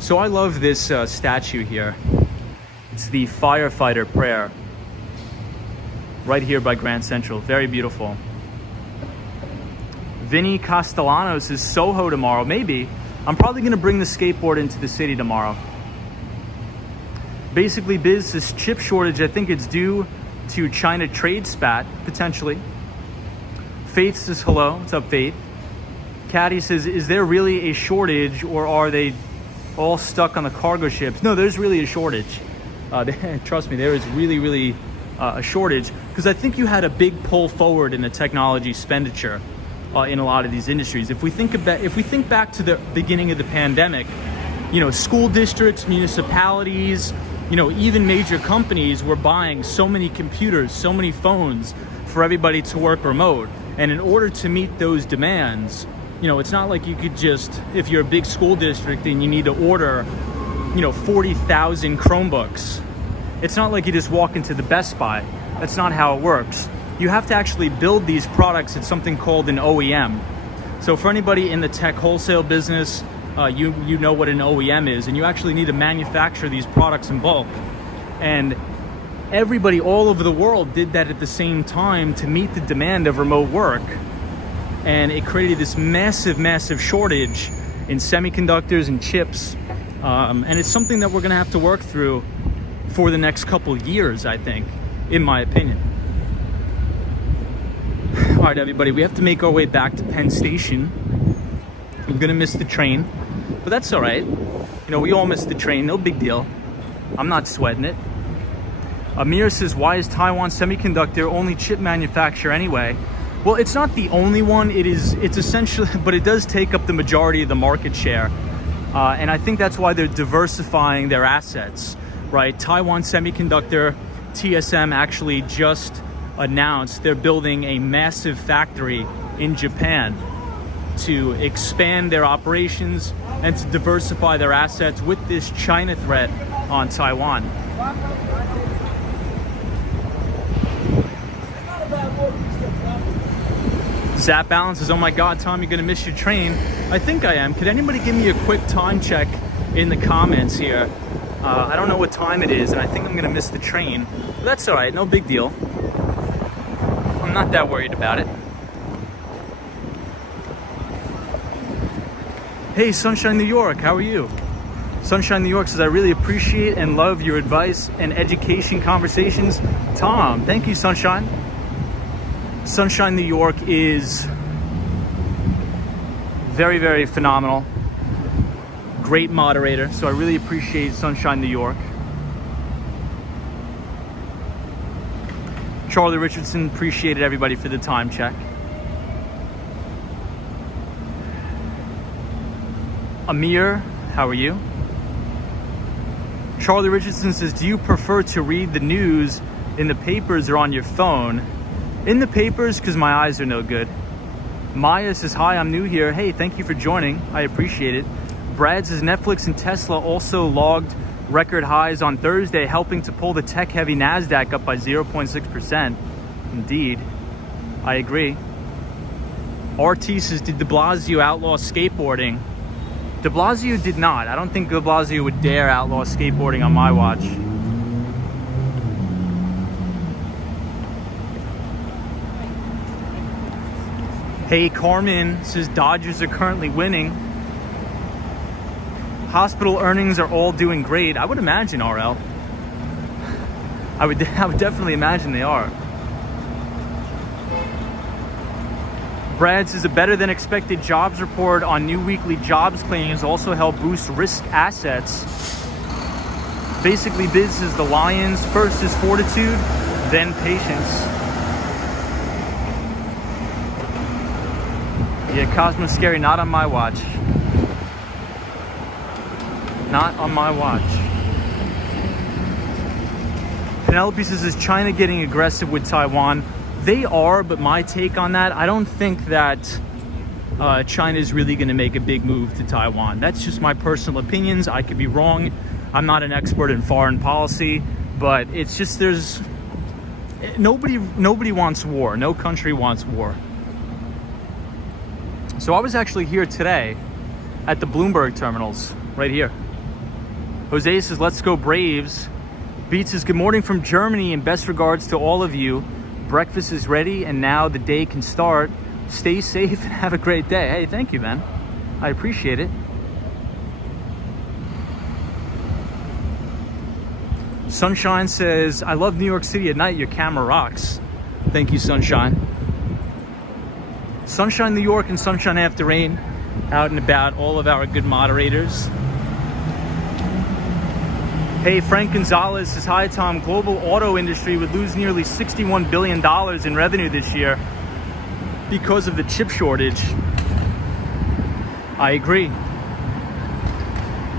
So I love this statue here. It's the firefighter prayer right here by Grand Central. Very beautiful. Vinny Castellanos is Soho tomorrow. Maybe. I'm probably going to bring the skateboard into the city tomorrow. Basically, Biz, this chip shortage, I think it's due to China trade spat, potentially. Faith says hello. What's up, Faith? Caddy says, is there really a shortage, or are they all stuck on the cargo ships? No, there's really a shortage. Trust me, there is really a shortage, because I think you had a big pull forward in the technology expenditure in a lot of these industries. If we think back to the beginning of the pandemic, you know, school districts, municipalities, you know, even major companies were buying so many computers, so many phones for everybody to work remote. And in order to meet those demands, you know, it's not like you could just, if you're a big school district and you need to order, you know, 40,000 Chromebooks, it's not like you just walk into the Best Buy. That's not how it works. You have to actually build these products at something called an OEM. So for anybody in the tech wholesale business, you know what an OEM is, and you actually need to manufacture these products in bulk. And everybody all over the world did that at the same time to meet the demand of remote work. And it created this massive shortage in semiconductors and chips. And it's something that we're gonna have to work through for the next couple years, I think, in my opinion. All right, everybody, we have to make our way back to Penn Station. I'm gonna miss the train, but that's all right. You know, we all miss the train, no big deal. I'm not sweating it. Amir says, why is Taiwan Semiconductor only chip manufacturer anyway? Well, it's not the only one. It's essentially, but it does take up the majority of the market share. And I think that's why they're diversifying their assets, right? Taiwan Semiconductor, TSM, actually just announced they're building a massive factory in Japan to expand their operations and to diversify their assets with this China threat on Taiwan. Zap Balance says, oh my God, Tom, you're gonna miss your train. I think I am. Could anybody give me a quick time check in the comments here? I don't know what time it is, and I think I'm gonna miss the train. But that's all right, no big deal. I'm not that worried about it. Hey, Sunshine New York, how are you? Sunshine New York says, I really appreciate and love your advice and education conversations. Tom, thank you, Sunshine. Sunshine New York is very, very phenomenal. Great moderator, so I really appreciate Sunshine New York. Charlie Richardson, appreciated everybody for the time check. Amir, how are you? Charlie Richardson says, do you prefer to read the news in the papers or on your phone? In the papers, because my eyes are no good. Maya says, hi, I'm new here. Hey, thank you for joining. I appreciate it. Brad says, Netflix and Tesla also logged record highs on Thursday, helping to pull the tech-heavy NASDAQ up by 0.6%. Indeed, I agree. RT says, did de Blasio outlaw skateboarding? De Blasio did not. I don't think de Blasio would dare outlaw skateboarding on my watch. Hey, Carmen says, Dodgers are currently winning. Hospital earnings are all doing great. I would imagine, RL. I would definitely imagine they are. Brad says, a better than expected jobs report on new weekly jobs claims also help boost risk assets. Basically, biz is the lions. First is fortitude, then patience. Yeah, Cosmo Scary, not on my watch. Not on my watch. Penelope says, is China getting aggressive with Taiwan? They are, but my take on that, I don't think that China is really going to make a big move to Taiwan. That's just my personal opinions. I could be wrong. I'm not an expert in foreign policy, but it's just nobody wants war. No country wants war. So I was actually here today at the Bloomberg terminals, right here. Jose says, let's go Braves. Beats says, good morning from Germany and best regards to all of you. Breakfast is ready and now the day can start. Stay safe and have a great day. Hey, thank you, man. I appreciate it. Sunshine says, I love New York City at night. Your camera rocks. Thank you, Sunshine. Sunshine New York and Sunshine After Rain, out and about, all of our good moderators. Hey, Frank Gonzalez says, hi, Tom. Global auto industry would lose nearly $61 billion in revenue this year because of the chip shortage. I agree.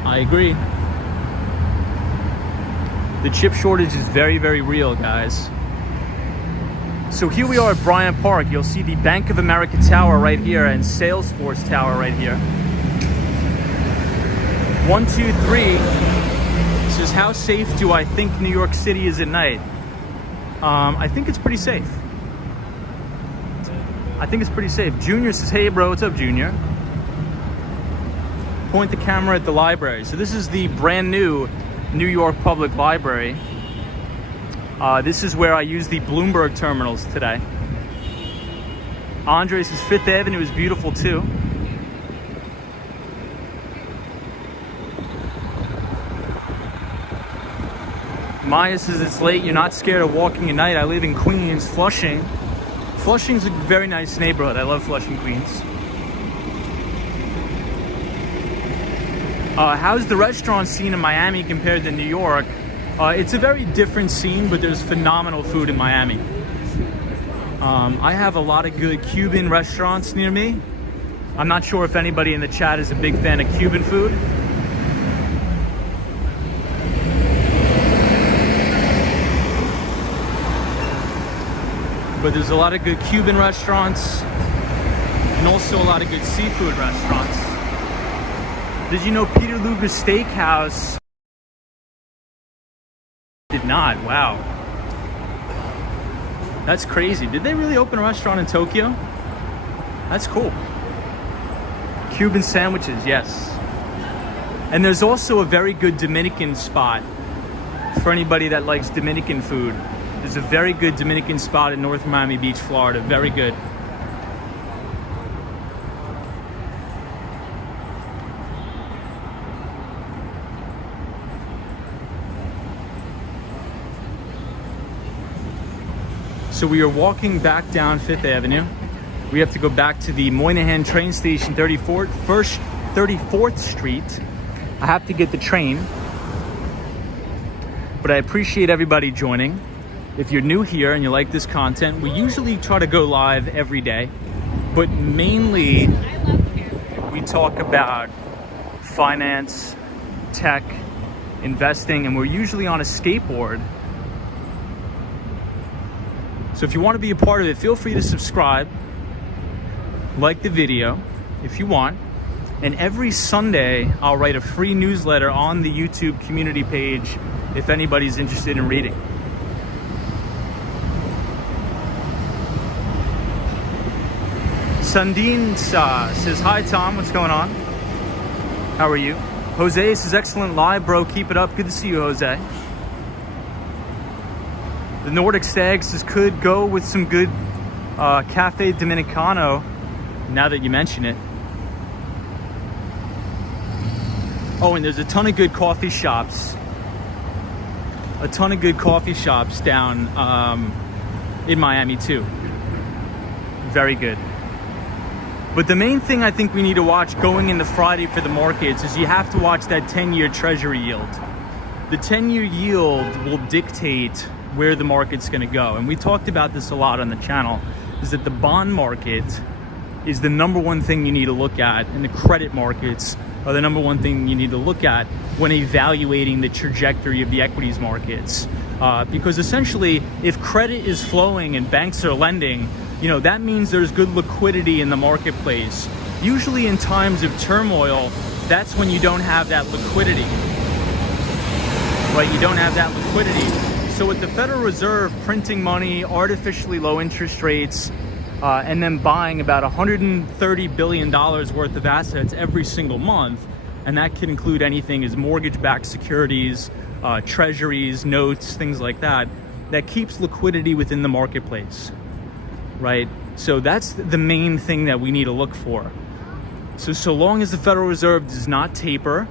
I agree. The chip shortage is very, very real, guys. So here we are at Bryant Park. You'll see the Bank of America Tower right here and Salesforce Tower right here. 1, 2, 3. This is how safe do I think New York City is at night? I think it's pretty safe. I think it's pretty safe. Junior says, hey bro, what's up, Junior? Point the camera at the library. So this is the brand new New York Public Library. This is where I use the Bloomberg terminals today. Andre says Fifth Avenue is beautiful too. Maya says it's late, you're not scared of walking at night. I live in Queens, Flushing. Flushing's a very nice neighborhood. I love Flushing, Queens. How's the restaurant scene in Miami compared to New York? It's a very different scene, but there's phenomenal food in Miami. I have a lot of good Cuban restaurants near me. I'm not sure if anybody in the chat is a big fan of Cuban food. But there's a lot of good Cuban restaurants and also a lot of good seafood restaurants. Did you know Peter Luger's Steakhouse did not? Wow. That's crazy. Did they really open a restaurant in Tokyo? That's cool. Cuban sandwiches, yes. And there's also a very good Dominican spot for anybody that likes Dominican food. There's a very good Dominican spot in North Miami Beach, Florida. Very good. So we are walking back down 5th Avenue. We have to go back to the Moynihan train station, 34th Street. I have to get the train. But I appreciate everybody joining. If you're new here and you like this content, we usually try to go live every day. But mainly, we talk about finance, tech, investing, and we're usually on a skateboard. So if you want to be a part of it, feel free to subscribe, like the video if you want. And every Sunday, I'll write a free newsletter on the YouTube community page if anybody's interested in reading. Sandine says, hi Tom, what's going on? How are you? Jose says, excellent live, bro, keep it up. Good to see you, Jose. The Nordic Stag says, could go with some good Cafe Dominicano, now that you mention it. Oh, and there's a ton of good coffee shops. A ton of good coffee shops down in Miami too. Very good. But the main thing I think we need to watch going into Friday for the markets is you have to watch that 10-year treasury yield. The 10-year yield will dictate where the market's going to go. And we talked about this a lot on the channel, is that the bond market is the number one thing you need to look at, and the credit markets are the number one thing you need to look at when evaluating the trajectory of the equities markets. Because essentially, if credit is flowing and banks are lending, you know, that means there's good liquidity in the marketplace. Usually in times of turmoil, that's when you don't have that liquidity, right? You don't have that liquidity. So with the Federal Reserve printing money, artificially low interest rates, and then buying about $130 billion worth of assets every single month, and that can include anything as mortgage-backed securities, treasuries, notes, things like that, that keeps liquidity within the marketplace, right? So that's the main thing that we need to look for. So long as the Federal Reserve does not taper,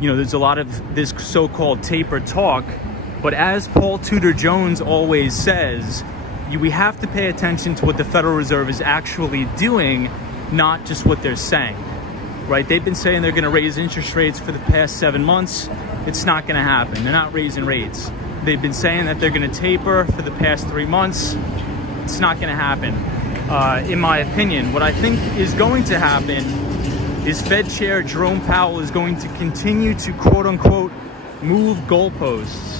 you know, there's a lot of this so-called taper talk, but as Paul Tudor Jones always says, we have to pay attention to what the Federal Reserve is actually doing, not just what they're saying, right? They've been saying they're going to raise interest rates for the past 7 months. It's not going to happen. They're not raising rates. They've been saying that they're going to taper for the past 3 months. It's not going to happen. In my opinion, what I think is going to happen is Fed Chair Jerome Powell is going to continue to quote unquote move goalposts.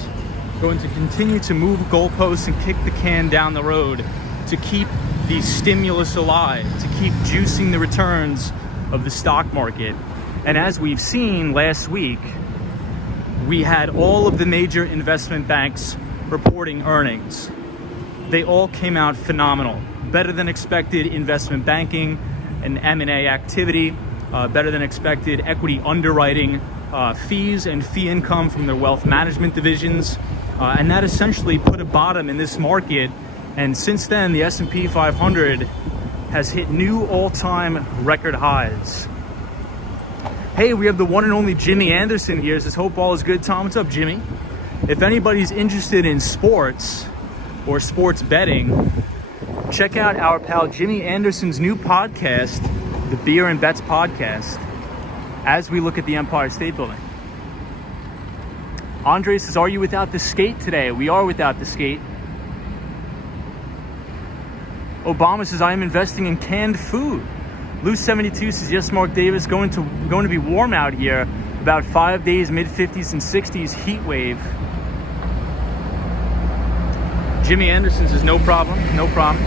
Going to continue to move goalposts and kick the can down the road to keep the stimulus alive, to keep juicing the returns of the stock market. And as we've seen last week, we had all of the major investment banks reporting earnings. They all came out phenomenal. Better than expected investment banking and M&A activity, better than expected equity underwriting fees and fee income from their wealth management divisions. And that essentially put a bottom in this market. And since then, the S&P 500 has hit new all-time record highs. Hey, we have the one and only Jimmy Anderson here. Says, hope all is good. Tom, what's up, Jimmy? If anybody's interested in sports or sports betting, check out our pal Jimmy Anderson's new podcast, the Beer and Bets Podcast, as we look at the Empire State Building. Andre says, are you without the skate today? We are without the skate. Obama says, I am investing in canned food. Lou72 says, yes, Mark Davis, going to be warm out here. About 5 days, mid-50s and 60s, heat wave. Jimmy Anderson says, no problem, no problem.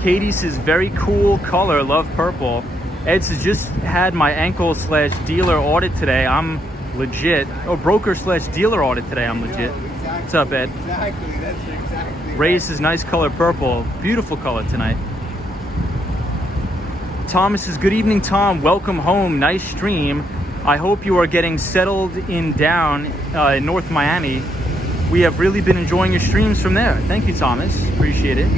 Katie says, very cool color, love purple. Ed says, just had my ankle/dealer audit today. I'm legit. Oh, broker/dealer audit today. I'm legit. Exactly. What's up, Ed? Exactly. That's exactly. Ray says, nice color purple. Beautiful color tonight. Thomas says, good evening, Tom. Welcome home. Nice stream. I hope you are getting settled in down in North Miami. We have really been enjoying your streams from there. Thank you, Thomas. Appreciate it.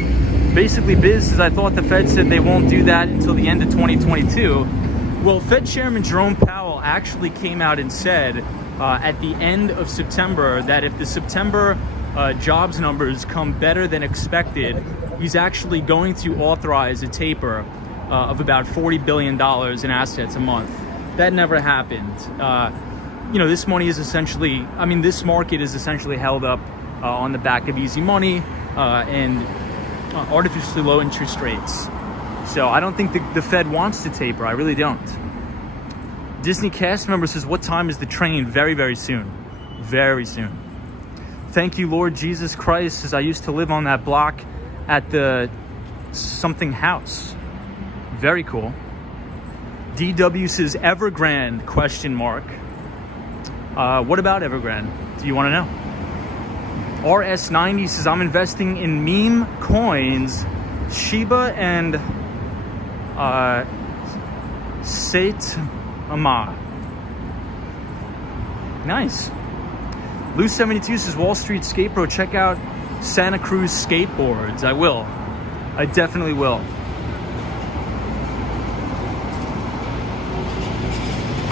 Basically, Biz says, I thought the Fed said they won't do that until the end of 2022. Well, Fed Chairman Jerome Powell actually came out and said at the end of September that if the September jobs numbers come better than expected, he's actually going to authorize a taper of about $40 billion in assets a month. That never happened. You know, this money is essentially, I mean, this market is essentially held up on the back of easy money and artificially low interest rates. So I don't think the Fed wants to taper. I really don't. Disney cast member says, what time is the train? Very, very soon. Very soon. Thank you, Lord Jesus Christ, says I used to live on that block at the something house. Very cool. DW says Evergrande, question mark. What about Evergrande? Do you want to know? RS90 says, I'm investing in meme coins, Shiba and Saitama. Nice. Lou72 says, Wall Street Skate Pro, check out Santa Cruz skateboards. I will. I definitely will.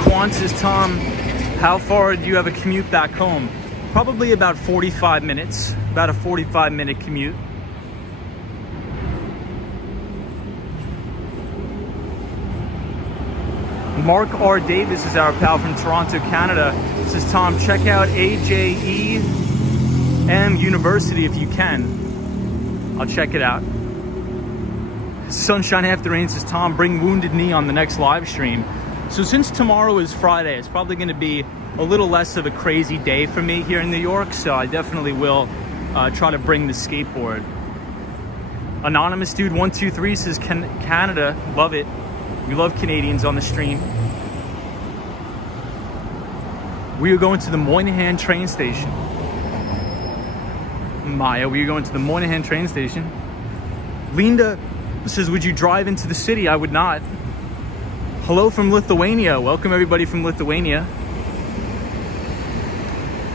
Quan says, Tom, how far do you have a commute back home? Probably about 45 minutes, about a 45-minute commute. Mark R. Davis is our pal from Toronto, Canada. Says, Tom, check out AJEM University if you can. I'll check it out. Sunshine After Rain says, Tom, bring Wounded Knee on the next live stream. So since tomorrow is Friday, it's probably going to be a little less of a crazy day for me here in New York, so I definitely will try to bring the skateboard. Anonymous Dude 123 says, Canada, love it. We love Canadians on the stream. We are going to the Moynihan train station. Maya, we are going to the Moynihan train station. Linda says, would you drive into the city? I would not. Hello from Lithuania. Welcome everybody from Lithuania.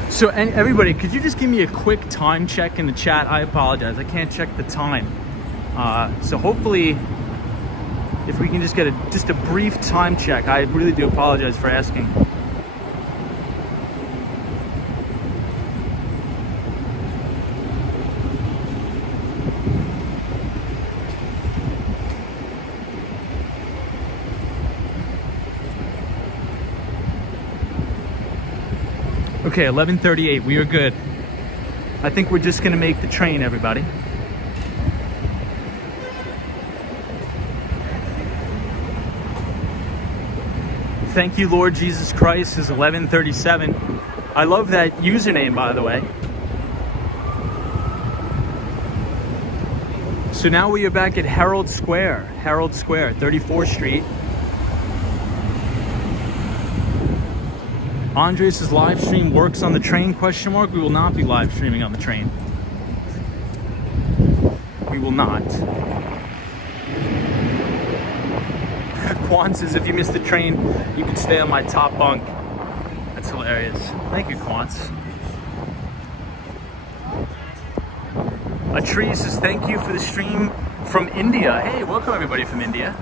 So, and everybody, could you just give me a quick time check in the chat? I apologize, I can't check the time. So hopefully, if we can just get just a brief time check. I really do apologize for asking. Okay, 11:38, we are good. I think we're just gonna make the train, everybody. Thank you, Lord Jesus Christ is 11:37. I love that username, by the way. So now we are back at Herald Square, 34th Street. Andres' live stream works on the train, question mark. We will not be live streaming on the train. We will not. Quan says, if you miss the train, you can stay on my top bunk. That's hilarious. Thank you, Quants. A tree says, thank you for the stream from India. Hey, welcome everybody from India.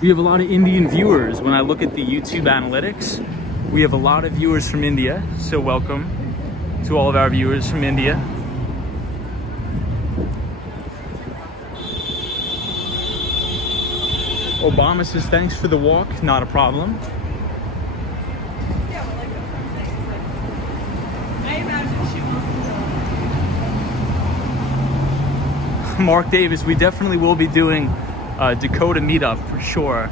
We have a lot of Indian viewers. When I look at the YouTube analytics, we have a lot of viewers from India, so welcome to all of our viewers from India. Obama says, thanks for the walk, not a problem. Mark Davis, we definitely will be doing a Dakota meetup for sure.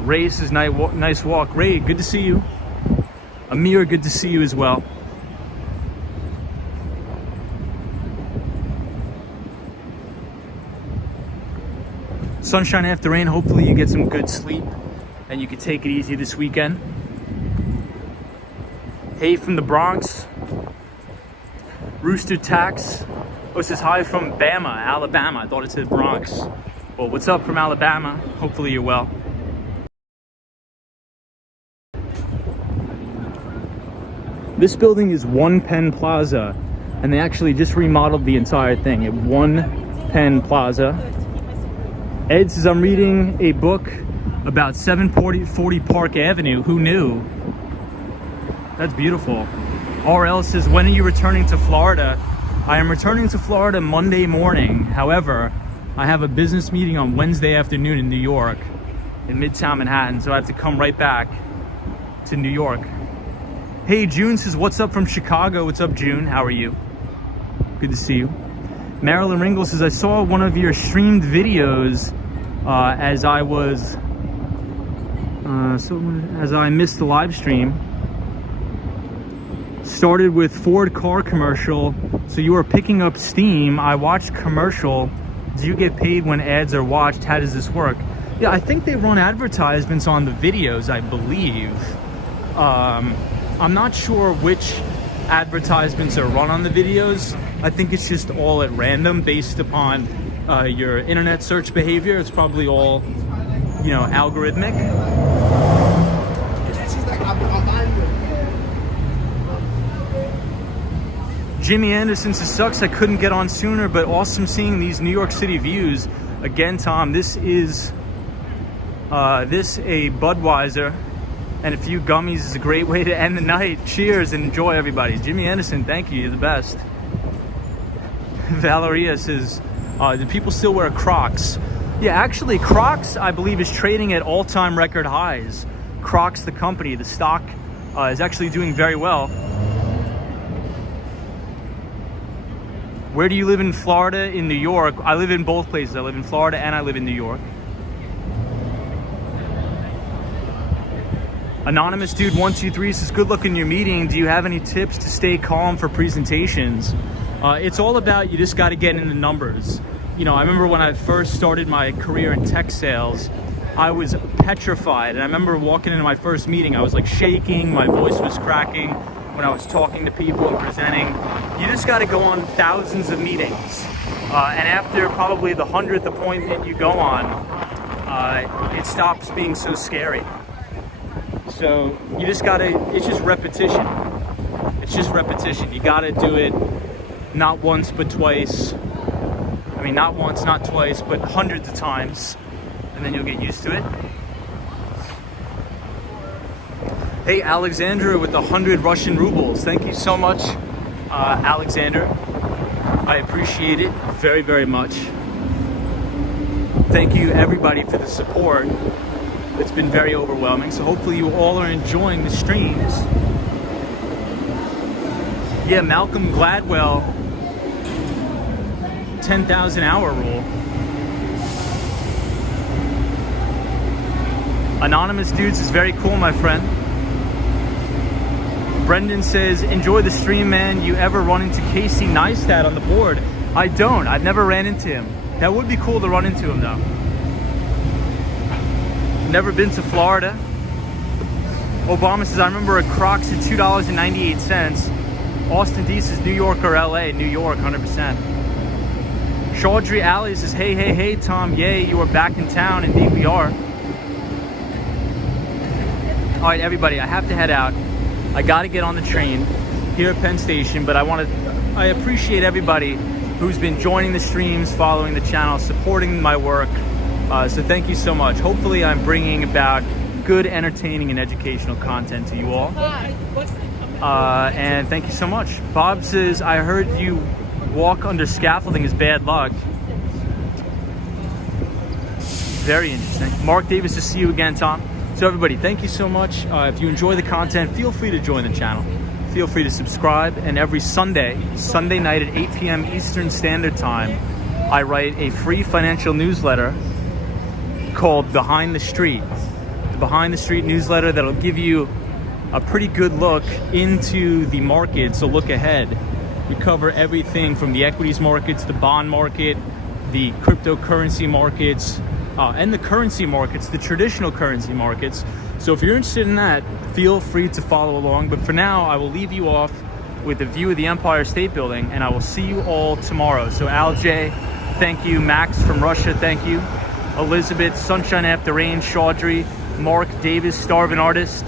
Ray says nice walk. Ray, good to see you. Amir, good to see you as well. Sunshine after rain. Hopefully you get some good sleep and you can take it easy this weekend. Hey from the Bronx. Rooster Tax. Oh, it says hi from Bama, Alabama. I thought it said Bronx. Well, what's up from Alabama? Hopefully you're well. This building is One Penn Plaza, and they actually just remodeled the entire thing at One Penn Plaza. Ed says, I'm reading a book about 740 Park Avenue. Who knew? That's beautiful. RL says, when are you returning to Florida? I am returning to Florida Monday morning. However, I have a business meeting on Wednesday afternoon in New York, in Midtown Manhattan, so I have to come right back to New York. Hey, June says, what's up from Chicago? What's up, June? How are you? Good to see you. Marilyn Ringle says, I saw one of your streamed videos as I missed the live stream. Started with Ford car commercial, so you are picking up steam. I watched commercial. Do you get paid when ads are watched? How does this work? Yeah, I think they run advertisements on the videos, I believe. I'm not sure which advertisements are run on the videos. I think it's just all at random based upon your internet search behavior. It's probably all, you know, algorithmic. Jimmy Anderson says, sucks I couldn't get on sooner, but awesome seeing these New York City views. Again, Tom, this a Budweiser and a few gummies is a great way to end the night. Cheers and enjoy, everybody. Jimmy Anderson, thank you. You're the best. Valeria says, do people still wear Crocs? Yeah, actually, Crocs, I believe, is trading at all-time record highs. Crocs, the company, the stock, is actually doing very well. Where do you live in Florida? In New York? I live in both places. I live in Florida and I live in New York. Anonymous Dude 123 says, good luck in your meeting. Do you have any tips to stay calm for presentations? It's all about, you just got to get in the numbers. You know, I remember when I first started my career in tech sales, I was petrified. And I remember walking into my first meeting, I was like shaking, my voice was cracking when I was talking to people and presenting. You just got to go on thousands of meetings. And after probably the 100th appointment you go on, it stops being so scary. So you just got to, it's just repetition. It's just repetition. You got to do it not once, but twice. I mean, not once, not twice, but hundreds of times. And then you'll get used to it. Hey, Alexandra with 100 Russian rubles. Thank you so much, Alexander. I appreciate it very, very much. Thank you, everybody, for the support. It's been very overwhelming. So hopefully you all are enjoying the streams. Yeah, Malcolm Gladwell, 10,000 hour rule. Anonymous Dudes is very cool, my friend. Brendan says, enjoy the stream, man. You ever run into Casey Neistat on the board? I don't. I've never ran into him. That would be cool to run into him, though. Never been to Florida. Obama says, I remember a Crocs at $2.98. Austin D says, New York or LA? New York, 100%. Chaudhry Ali says, hey, hey, hey, Tom. Yay, you are back in town. Indeed, we are. All right, everybody, I have to head out. I got to get on the train here at Penn Station, but I appreciate everybody who's been joining the streams, following the channel, supporting my work. So thank you so much. Hopefully I'm bringing about good, entertaining, and educational content to you all. And thank you so much. Bob says, I heard you walk under scaffolding is bad luck. Very interesting. Mark Davis, to see you again, Tom. So everybody, thank you so much. If you enjoy the content, feel free to join the channel. Feel free to subscribe. And every Sunday night at 8 p.m. Eastern Standard Time, I write a free financial newsletter called Behind the Street. The Behind the Street newsletter that'll give you a pretty good look into the market, so look ahead. We cover everything from the equities markets, the bond market, the cryptocurrency markets, and the currency markets, the traditional currency markets. So if you're interested in that, feel free to follow along. But for now, I will leave you off with a view of the Empire State Building, and I will see you all tomorrow. So Al J, thank you. Max from Russia, thank you. Elizabeth, Sunshine After Rain, Chaudhry, Mark Davis, Starvin Artist,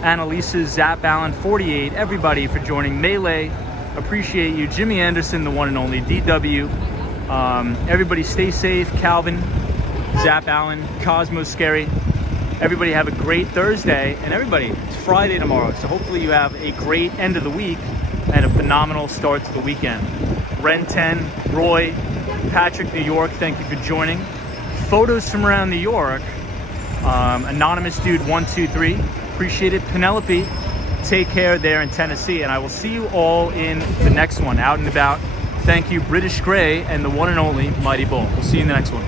Annalisa, Zap Allen, 48, everybody for joining. Melee, appreciate you. Jimmy Anderson, the one and only. DW, everybody stay safe. Calvin, Zap Allen, Cosmo Scary. Everybody have a great Thursday, and everybody, it's Friday tomorrow, so hopefully you have a great end of the week and a phenomenal start to the weekend. Ren 10, Roy, Patrick, New York, thank you for joining. Photos from around New York, Anonymous Dude 123, appreciate it. Penelope, take care there in Tennessee, and I will see you all in the next one, out and about. Thank you, British Gray, and the one and only Mighty Bull. We'll see you in the next one.